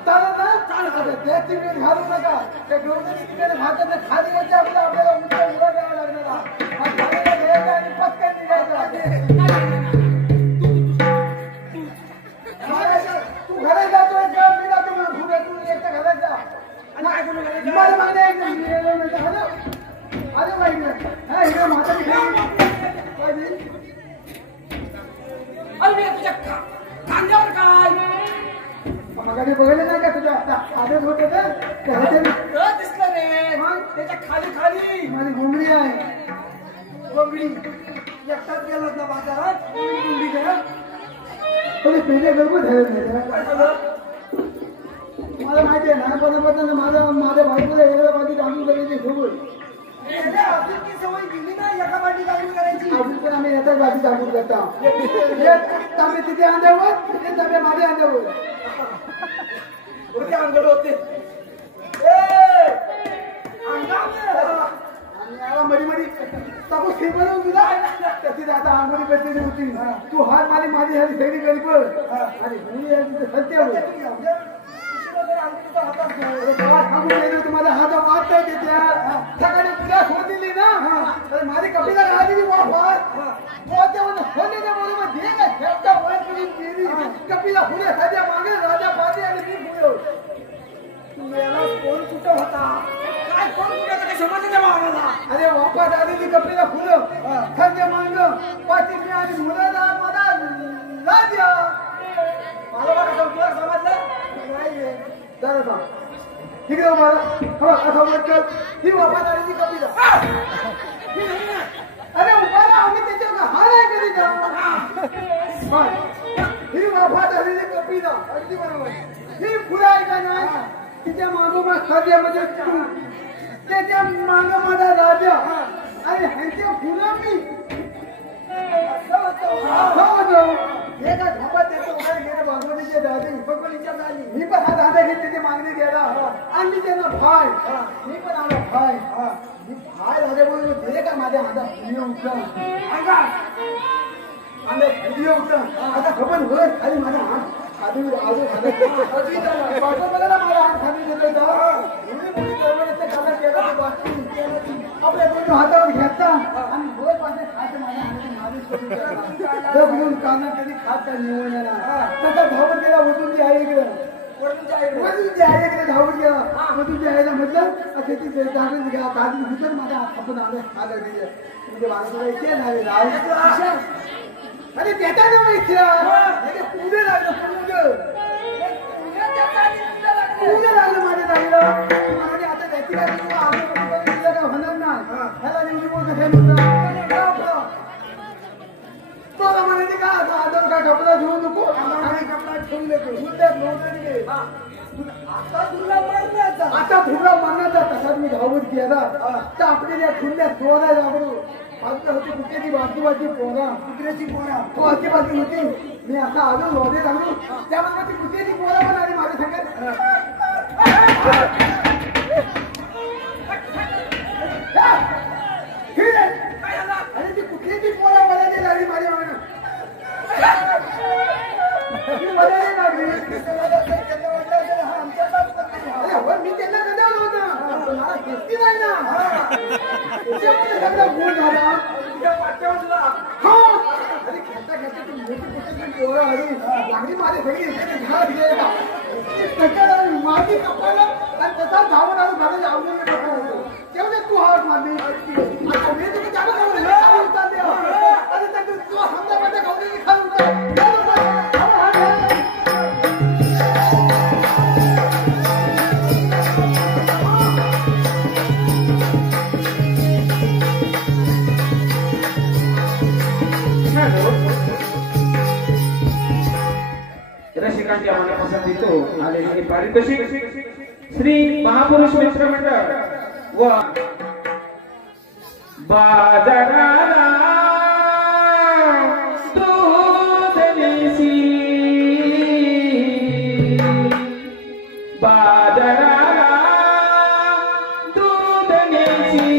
चालत ना चालत त्याची वेळ घालू नका त्या गवताची तिकडे भागात खाली यायच्या आपल्याला उद्या उभा करावा लागणार घ्यायचा आणि पटकन निघायचं. तू घरात जातोय का मी जातो मला पुढे तू एकटा घरात जा आणि काय करू करायचं? मला मागे अरे माहिती हा हिरो माझा अरे मी तुझ्या खांद्यावर काय मगाने बघितलं नाही का तुझ्या आदत होत दिसलं रे त्याच्या खाली खाली माझी घोंगडी आहे कोंबडी एकटाच गेलास ना बाजारात कोंबडी घ्या तरी पहिले गरबत झाले नाही काय झालं? मला माहिती आहे लहानपणापासून माझ्या बायकोला एका बाजू जाणून करायची खूप अरे आपली ती सवय गेली ना एका वाटी लागून करायची. अजून पण आम्ही याचाच बाजू जाणून करता आम्ही तिथे अंड्यावर ते डबे माझ्या अंड्यावर होते अंगड होते आणि याला मधी मधी तापूस हे बनवून तुला त्याची आता आंघोळी पेटलेली होती तू हात मारी माझी ह्याची सैरी करी पण आणि सत्य तुम्हाला हात वाट नाही देत्या सकाळी तुला फोन दिली ना तर माझी कपिला राहिली कपिला पुढे सध्या मागे राजा पाहते आणि मी पुढे याला कोण कुठं होता काय कोण कुठं होता? समाजाच्या भावाला अरे वापस आलेली कपिला फुलं सध्या मांग पाठी मी आणि मुलाला मला राजा मला वाटतं तुला समजलं नाही जरा सांग तिकडे उभारा हवा असा वाटत ही वापस आलेली कपिला अरे उभारा आम्ही त्याच्या हा नाही कधी जा ही वापस आलेली कपिला अगदी बरोबर ही फुलं आहे का नाही तिच्या मागोमाग सध्यामध्ये त्याच्या माग माझा राजा आणि ह्यांच्या फुलं मी हे काय झोपत त्याचं उघड गेलं भगवतीचे दादे भगवतीच्या झाली मी पण हा दादा घेत त्याची मागणी गेला आणि त्यांना भाय मी पण आलो भाय मी भाय राजा बोललो ते का माझ्या हातात व्हिडिओ उठला व्हिडिओ उठला आता खबर होय खाली माझा हात आधी मला हात खाली देतो आपल्या दोन हातावर घ्यायचा आणि रोज माझ्या खात माझ्या हाताने काना कधी खात का निवडून येणार तसा धावत गेला वधूंची आई इकडे वधूंची आई इकडे धावत गेला वधूंची आईला म्हटलं शेती जागून घ्या काढून घेतलं माझ्या आपण आलं खात म्हणजे माझं झाले अरे त्याच्या नाव इच्छा पुढे लागलं पुढे लागलं माझ्या जागेला आता त्याची काय होणार नाही ह्याला निवडी बोलतो म्हणायचे का आदर का कपडा घेऊ नको आणि कपडा ठेवून देतो आता धुरा मारण्याचा तसाच मी धावत गेला तर आपल्या ठुल्या चोरा जाबडू बाजूला होती कुत्र्याची बाजूबाजी पोरा कुत्र्याची पोरा तो आजूबाजू होती मी असा आलो लोधे लागलो त्यामध्ये ती कुत्र्याची पोरा पण आली माझ्या सांगत अरे ती कुत्र्याची पोरा मला लागली माझ्या मागणं मी त्यांना कदावलं होतं मला दिसती नाही ना सगळा गुण झाला अरे खेळता खेळता ती मोठी कुठे पोरं आली लागली माझ्या सगळी माझी कपाला आणि तसा धावून आलो घराच्या आवडीने होतो तेवढे तू हात मारली आता मी तुम्ही जागा अरे तुला समजा माझ्या गावडीने खाली रसिकांच्या मनापासून आलेले पारितोषिक श्री महापुरुष मित्र मंडळ व बाजाराला दूध देसी बाजाराला दूध देसी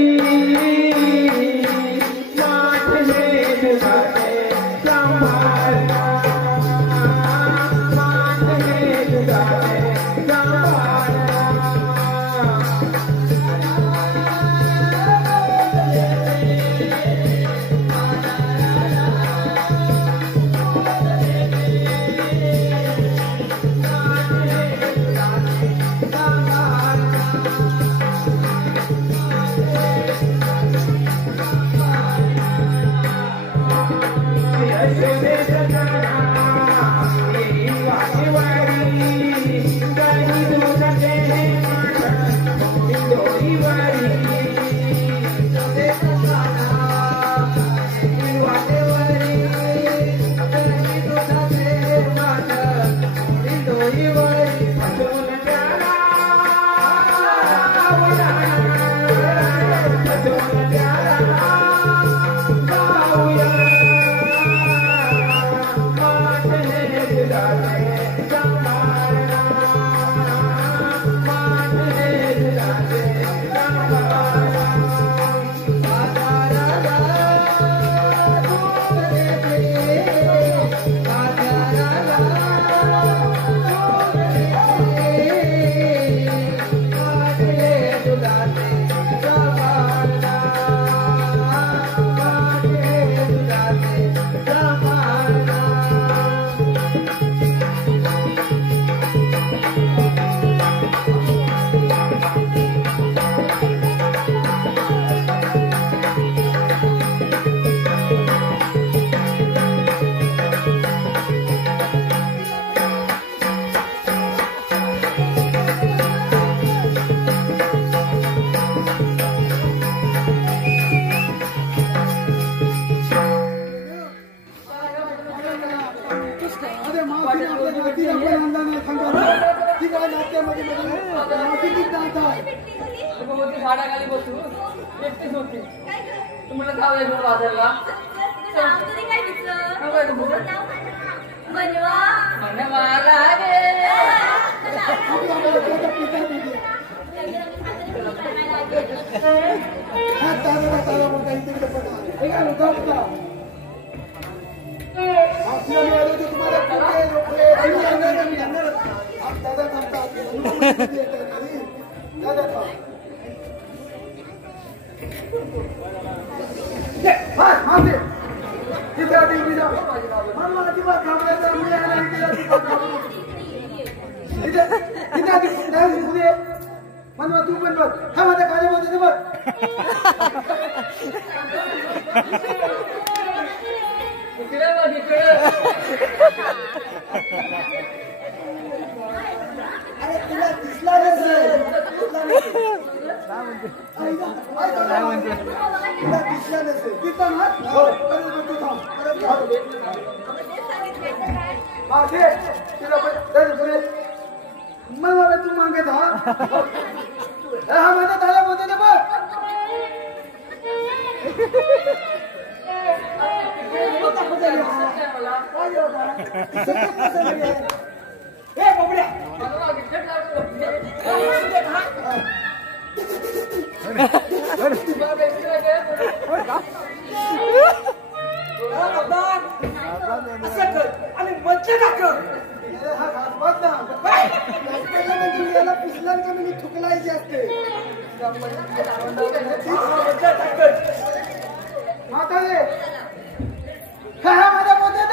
झाडाखाली बसू एकटीच होती तुम्हाला जाऊया घेऊन बाजारला मनवा तू पण बघ हा माझ्या काय बोलते बघ अरे तुला दिसला मला तू मागत हा माझा दादा बोलतो ना बघ आणि मज्जा टाक पुसला का मी थुकलायची असते म्हातारे हा माझ्या बोलते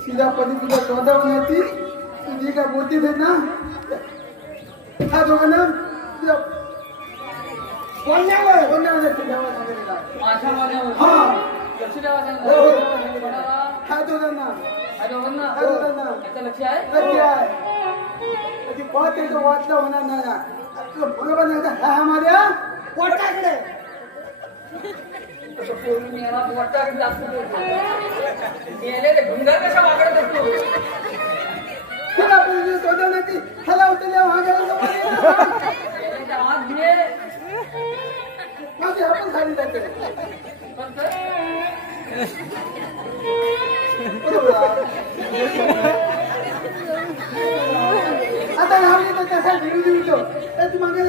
सीधा पदी तुझा चौदा होती तुझी काय बोलती थे ना हा दोघांना लक्ष आहे वाचला होणार नाही बरोबर नाही हा माझ्या पोटाकडे गुंडा कशा वागत असतो ह्याला उठल्या माझी आपण खाली जाते आता राहून तसा विरोधी होतो तू मागे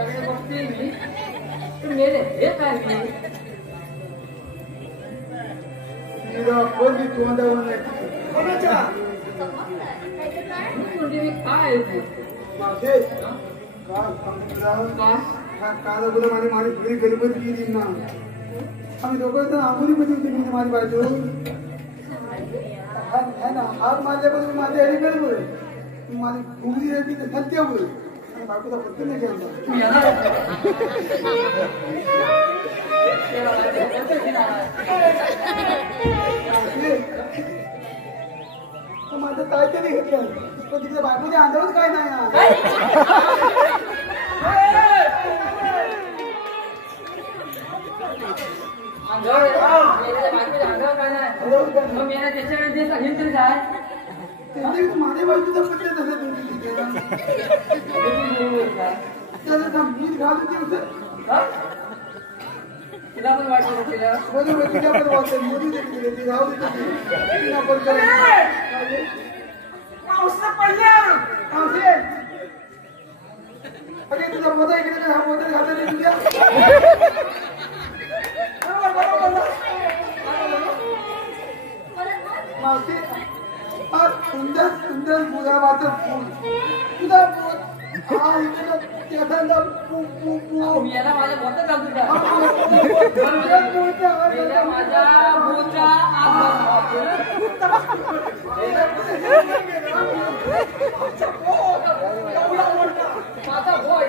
सगळे बघते मी तू मेरे हे काय मी कोणती तोंडावर नाही कोणाच्या म्हणजे मी काय माझे काल बोला माझी माझी थोडी गणपती गेली ना आम्ही दोघं आंबोलीमध्ये होती मी माझी बाजू है ना हात मारल्यापासून माझ्या हरी गडबड माझी घुगली रेटी सत्य बोल आणि बायकोचा पत्ता नाही माझं काय तरी घेतलं पण तिथे बायकोच्या अंदाजच काय नाही माझ्या बायकोचा पत्ता झाला मीठ घालून तिला पण वाटत तिला बरोबर तुझ्या पण वाटत मोदी ती राहू देते आपण पावसा पडला अरे तुझा मोदा इकडे हा मोदर घालत नाही तुझ्या मावशी सुंदर सुंदर गुलाबाचं फूल तुझा हा इकडे त्याचा मी याला माझ्या बोलत चालतो माझ्या बोलच्या माझा बोय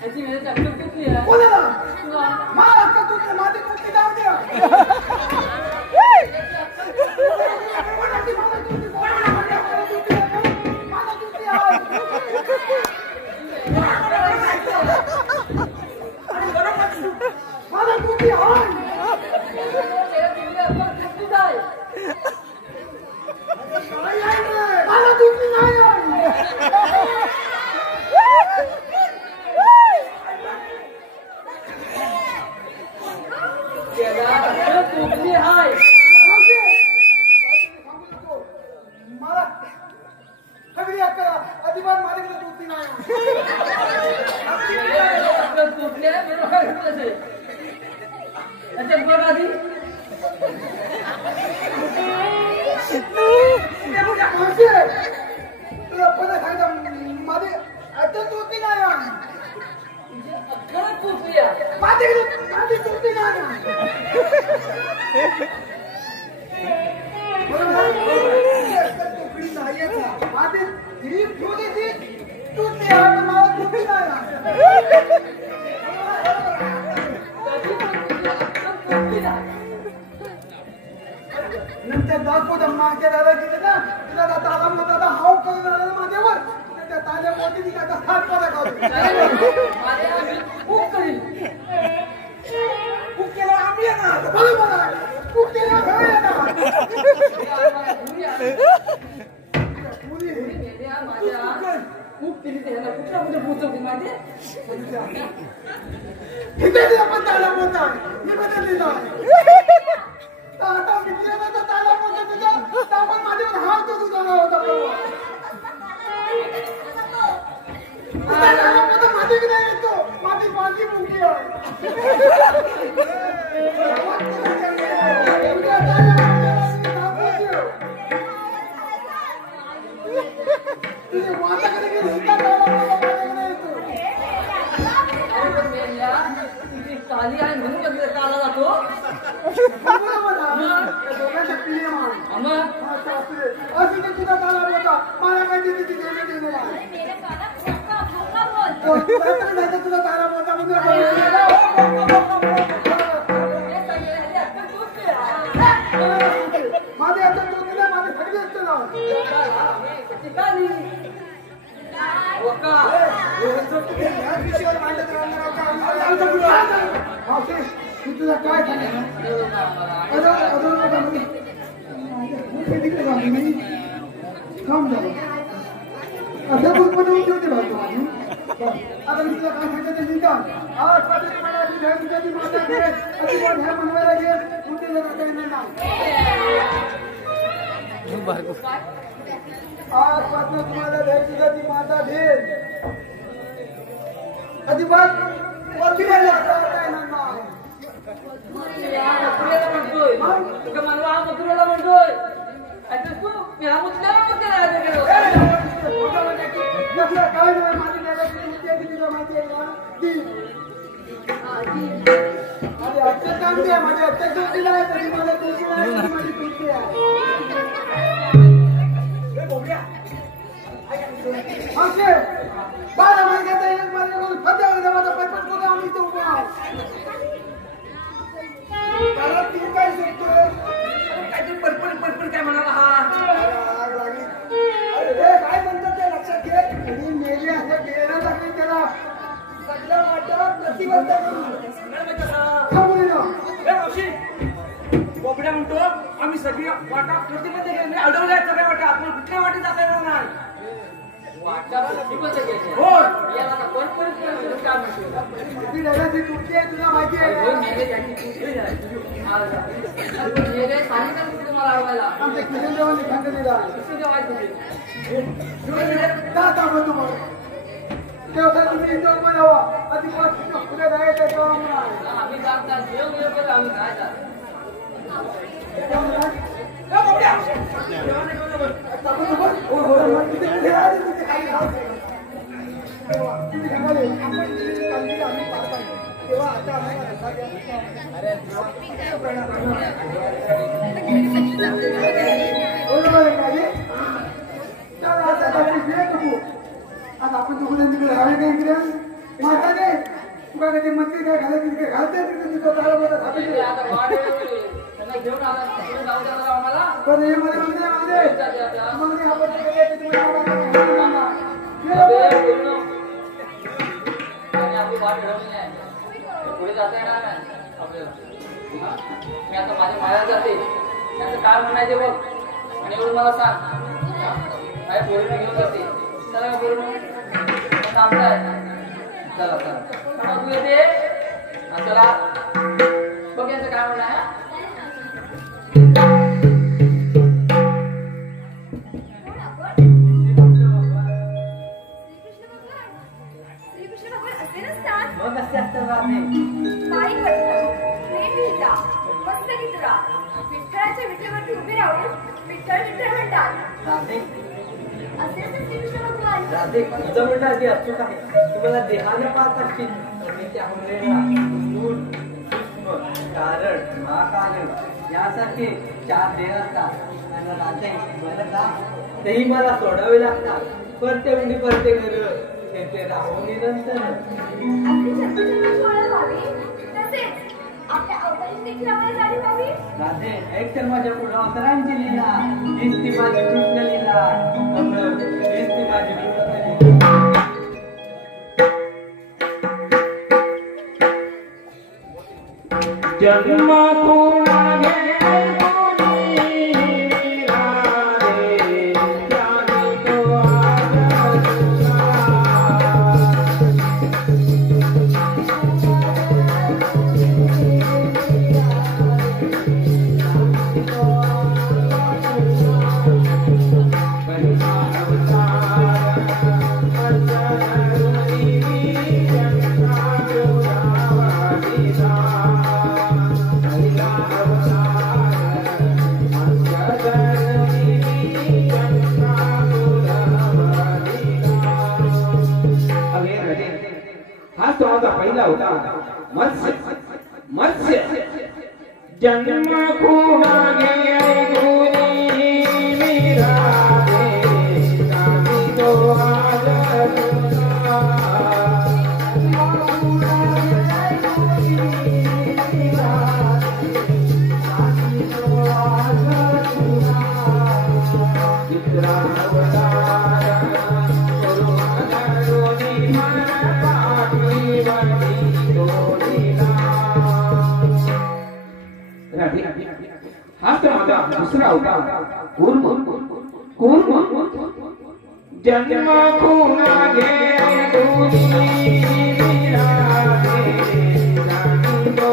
त्याची वेळ चक्कर कुठली आहे नंतर दाखवत माझ्या दादा गेले ना तुला दादा दादा हाव करून राहिला माझ्यावर त्या ताज्या मोठी ती त्याचा हात पडा खूप करील खूप केला आम्ही ना बरोबर खूप केला खूप केली त्याला कुठला कुठे पोचवते माझे इथे आपण ताला होता मी बदललेला आता विद्याला तर ताला होता तुझ्या आपण माझ्यावर हात तो तुझा होता माझे नाही येतो माझी बाकी मुख्य तुझे माता कधी काली आहे म्हणून कधी काला जातो असं तर तुझा ताला होता मला काय तिथे तिथे तुला तारा मोठा माझे आता चौकीला माझे सगळे असते ना तुझा काय काम झालं अशा पण होते भाऊ माझी आता मी तुला काय सांगतो ते लिहितो. आजपासून तुम्हाला आपली धर्मजाती माता भेट अजिबात ह्या मनवायला घेत कुठे जाता येणार नाही. आजपासून तुम्हाला धर्मजाती माता भेट अजिबात वरतीला जाता येणार नाही. म्हणतोय का मला हा मथुराला म्हणतोय आता तू मी हा मुद्द्याला काय नाही माझी तुला माहिती आहे का ती माझी अत्यंत चांगली आहे. माझी अत्यंत चांगली आहे तरी मला तुझी नाही माझी तुझी आहे. मावशी बाळा माहिती आहे माझ्या फत्यावर देवाचा पैपट बघा आम्ही इथे उभा आहोत. त्याला तू काय शिकतोय काहीतरी पडपड काय म्हणाला हा अरे काय म्हणतात ते लक्षात घे. आणि मेले असं गेलं लागले त्याला सगळं वाटत प्रतिबंध सांगू दे मावशी बोबड्या म्हणतो आम्ही सगळी वाटा प्रतिबंध केली अडवल्या सगळ्या वाटा आपण कुठल्या वाटी जाता येणार नाही. हो याला काय म्हणतो ती लढाची तुटली आहे तुला माहिती आहे तुम्हाला अडवायला आमच्या किरण देवाने खंड दिला का थांबतो तुम्हाला तेव्हा तुम्ही इथं उभं राहा अजिबात पुढे जायचं काम नाही. आम्ही जात देव आम्ही काय जात आता आपण तिकडे तिकडे राहावे काय इकडे माता नाही तुका कधी मंत्री काय घालत तिकडे घालते तिकडे तिकडे त्यांना घेऊन आला जाऊ द्या आम्हाला पण हे मध्ये मध्ये आपण आपली वाट घडवली नाही पुढे जाता येणार नाही आपल्याला. मी आता माझ्या मायात जाते त्यांचं काय म्हणायचे बघ आणि एवढं मला सांग माझ्या पोरीने घेऊन जाते चला पोरीने थांबताय चला चला तू येते चला बघ यांचं काय म्हणणं आहे. मग कसे असतात राहते विठ्ठलाच्या विठेवरती उभी राहून विठ्ठल विठ्ठल म्हणतात. राधे असे असते श्रीकृष्ण भगवान. राधे तुझं म्हणणं अगदी अचूक आहे. तुम्हाला देहाने पाहत असतील तर त्या स्थूल सूक्ष्म कारण महाकारण यासारखे 4 देह असतात आणि राधे मला का तेही मला सोडावे लागतात परते परते घर ते राहून नंतर आपली जन्मजन्माची ओळख व्हावी तसेच आपल्या अवतारी देखील आम्हाला जाणी व्हावी. राधे एक तर माझ्या पुढं अवतरांची लीला हीच ती माझी कृष्ण लीला हीच ती माझी कृष्ण लीला. जन्म हा तो माझा पहिला होता मत्स्य मत्स्य जन्म खूना गे गुनी मेरा दे कामी तो आज हा तो माझा दुसरा होता कूर्म कूर्म जन्म खुणा घे ऐकुनी निराळे जाणी तो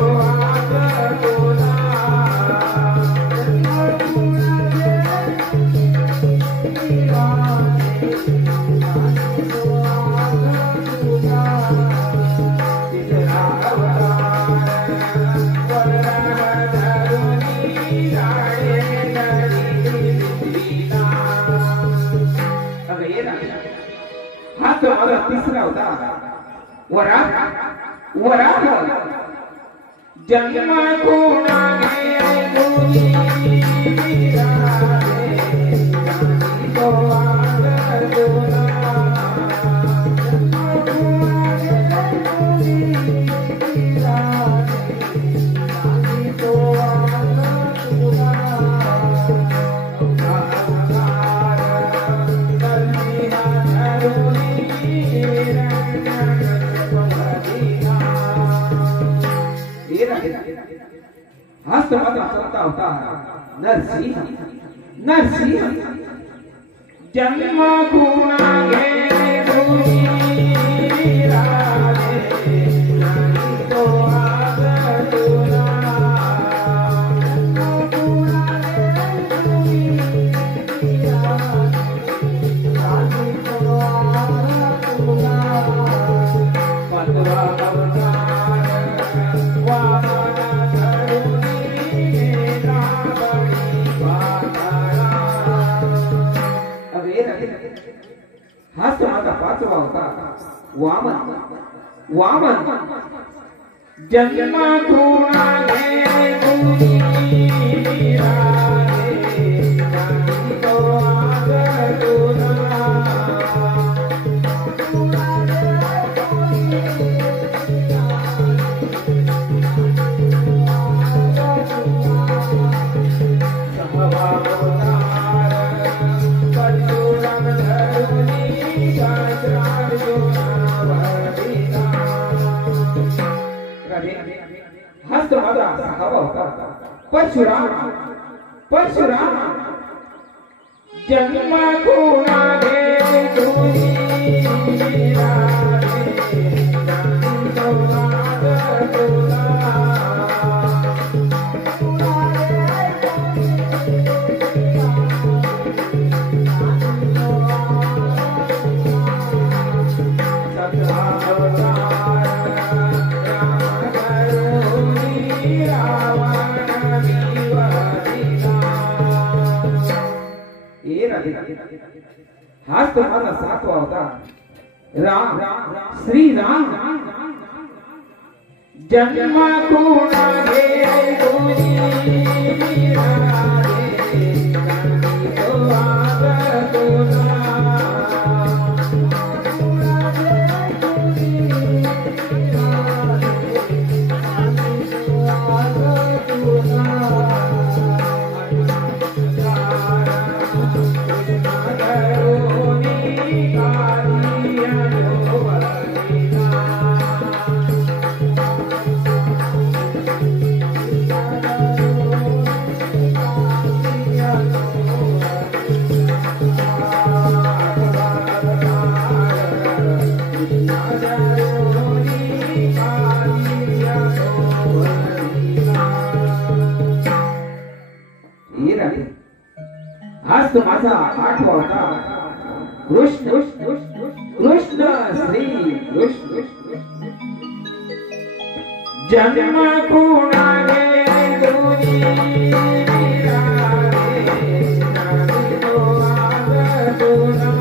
आज तुला हा तो माझा तिसरा होता वराह जन्म खुणा घे ऐकुनी निराळे जाणी तो आज तुला हा समाज असता होता नरसिंह जन्म खुणा घे ऐकुनी निराळे जाणी तो आज तुला पंधरा अवतार वामन धरुनी रावणी पाताळा. हा समाजा पाचवा होता वामन जन्म खुणा घे ऐकुनी निराळे जाणी तो आज तुला परशुराम जन्म खुणा घे ऐकुनी निराळे जाणी तो आज तुला हाच तो माझा सातवा होता श्रीराम जन्म खुणा घे ऐकुनी निराळे जाणी तो आज तुला आज तो माझा आठवा होता कृष्ण श्री कृष्ण जन्म खुणा घे ऐकुनी निराळे जाणी तो आज तुला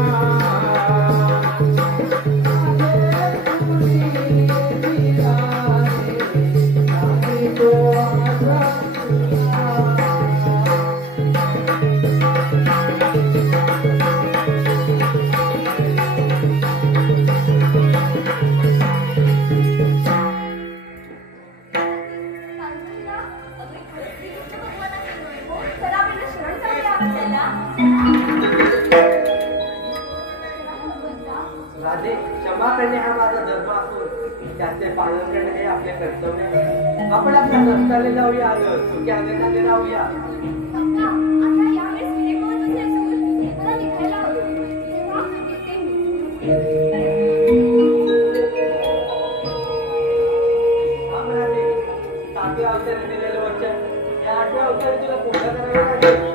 राधे, क्षमा करणे हा माझा धर्म असून त्याचे पालन करणे हे आपले कर्तव्य आहे. आपण आपल्या रस्त्याने जाऊया, सुक्या अंगणाने राहूया. आता यावेळेस विवेक महत्त्वाचे असून मला निघायला हवं. सातव्या अवताराने दिलेलं वचन या 8व्या अवतारी तुला पूर्ण करावं लागेल.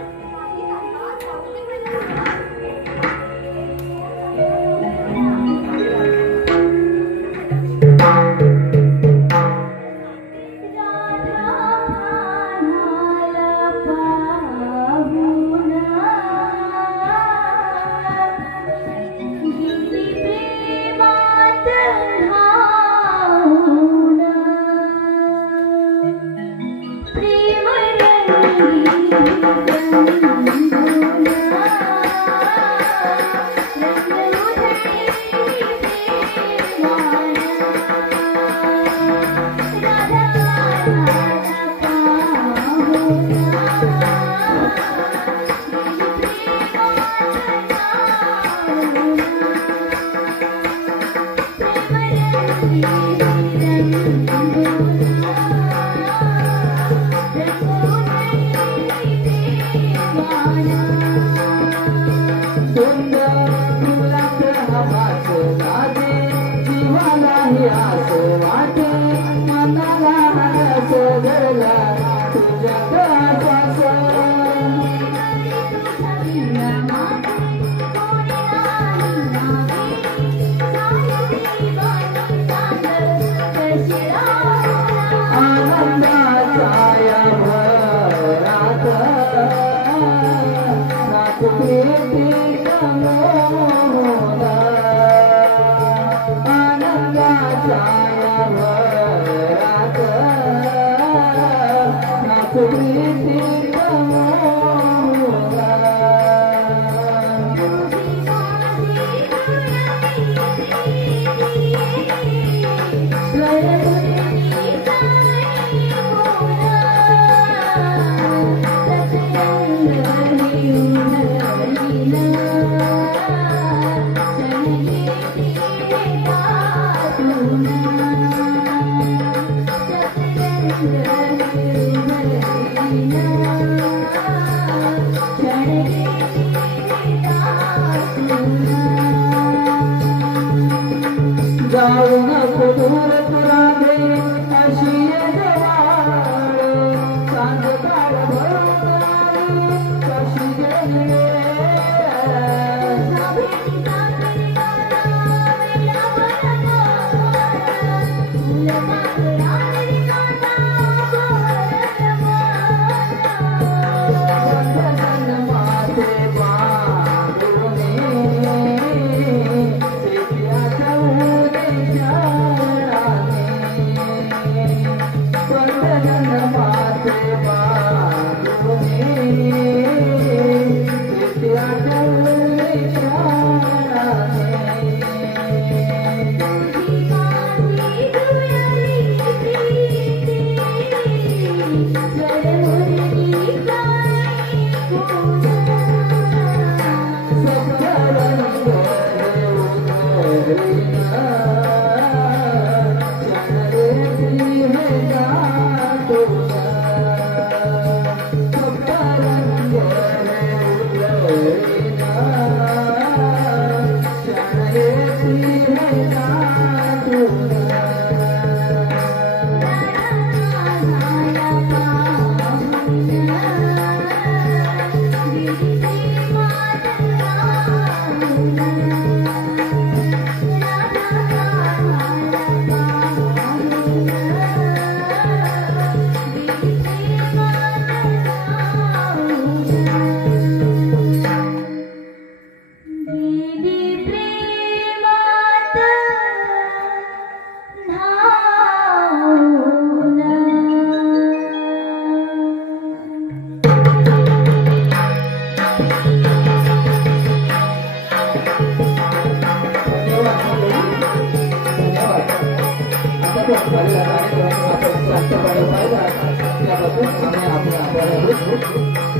त्याबद्दल आम्ही आपला आभार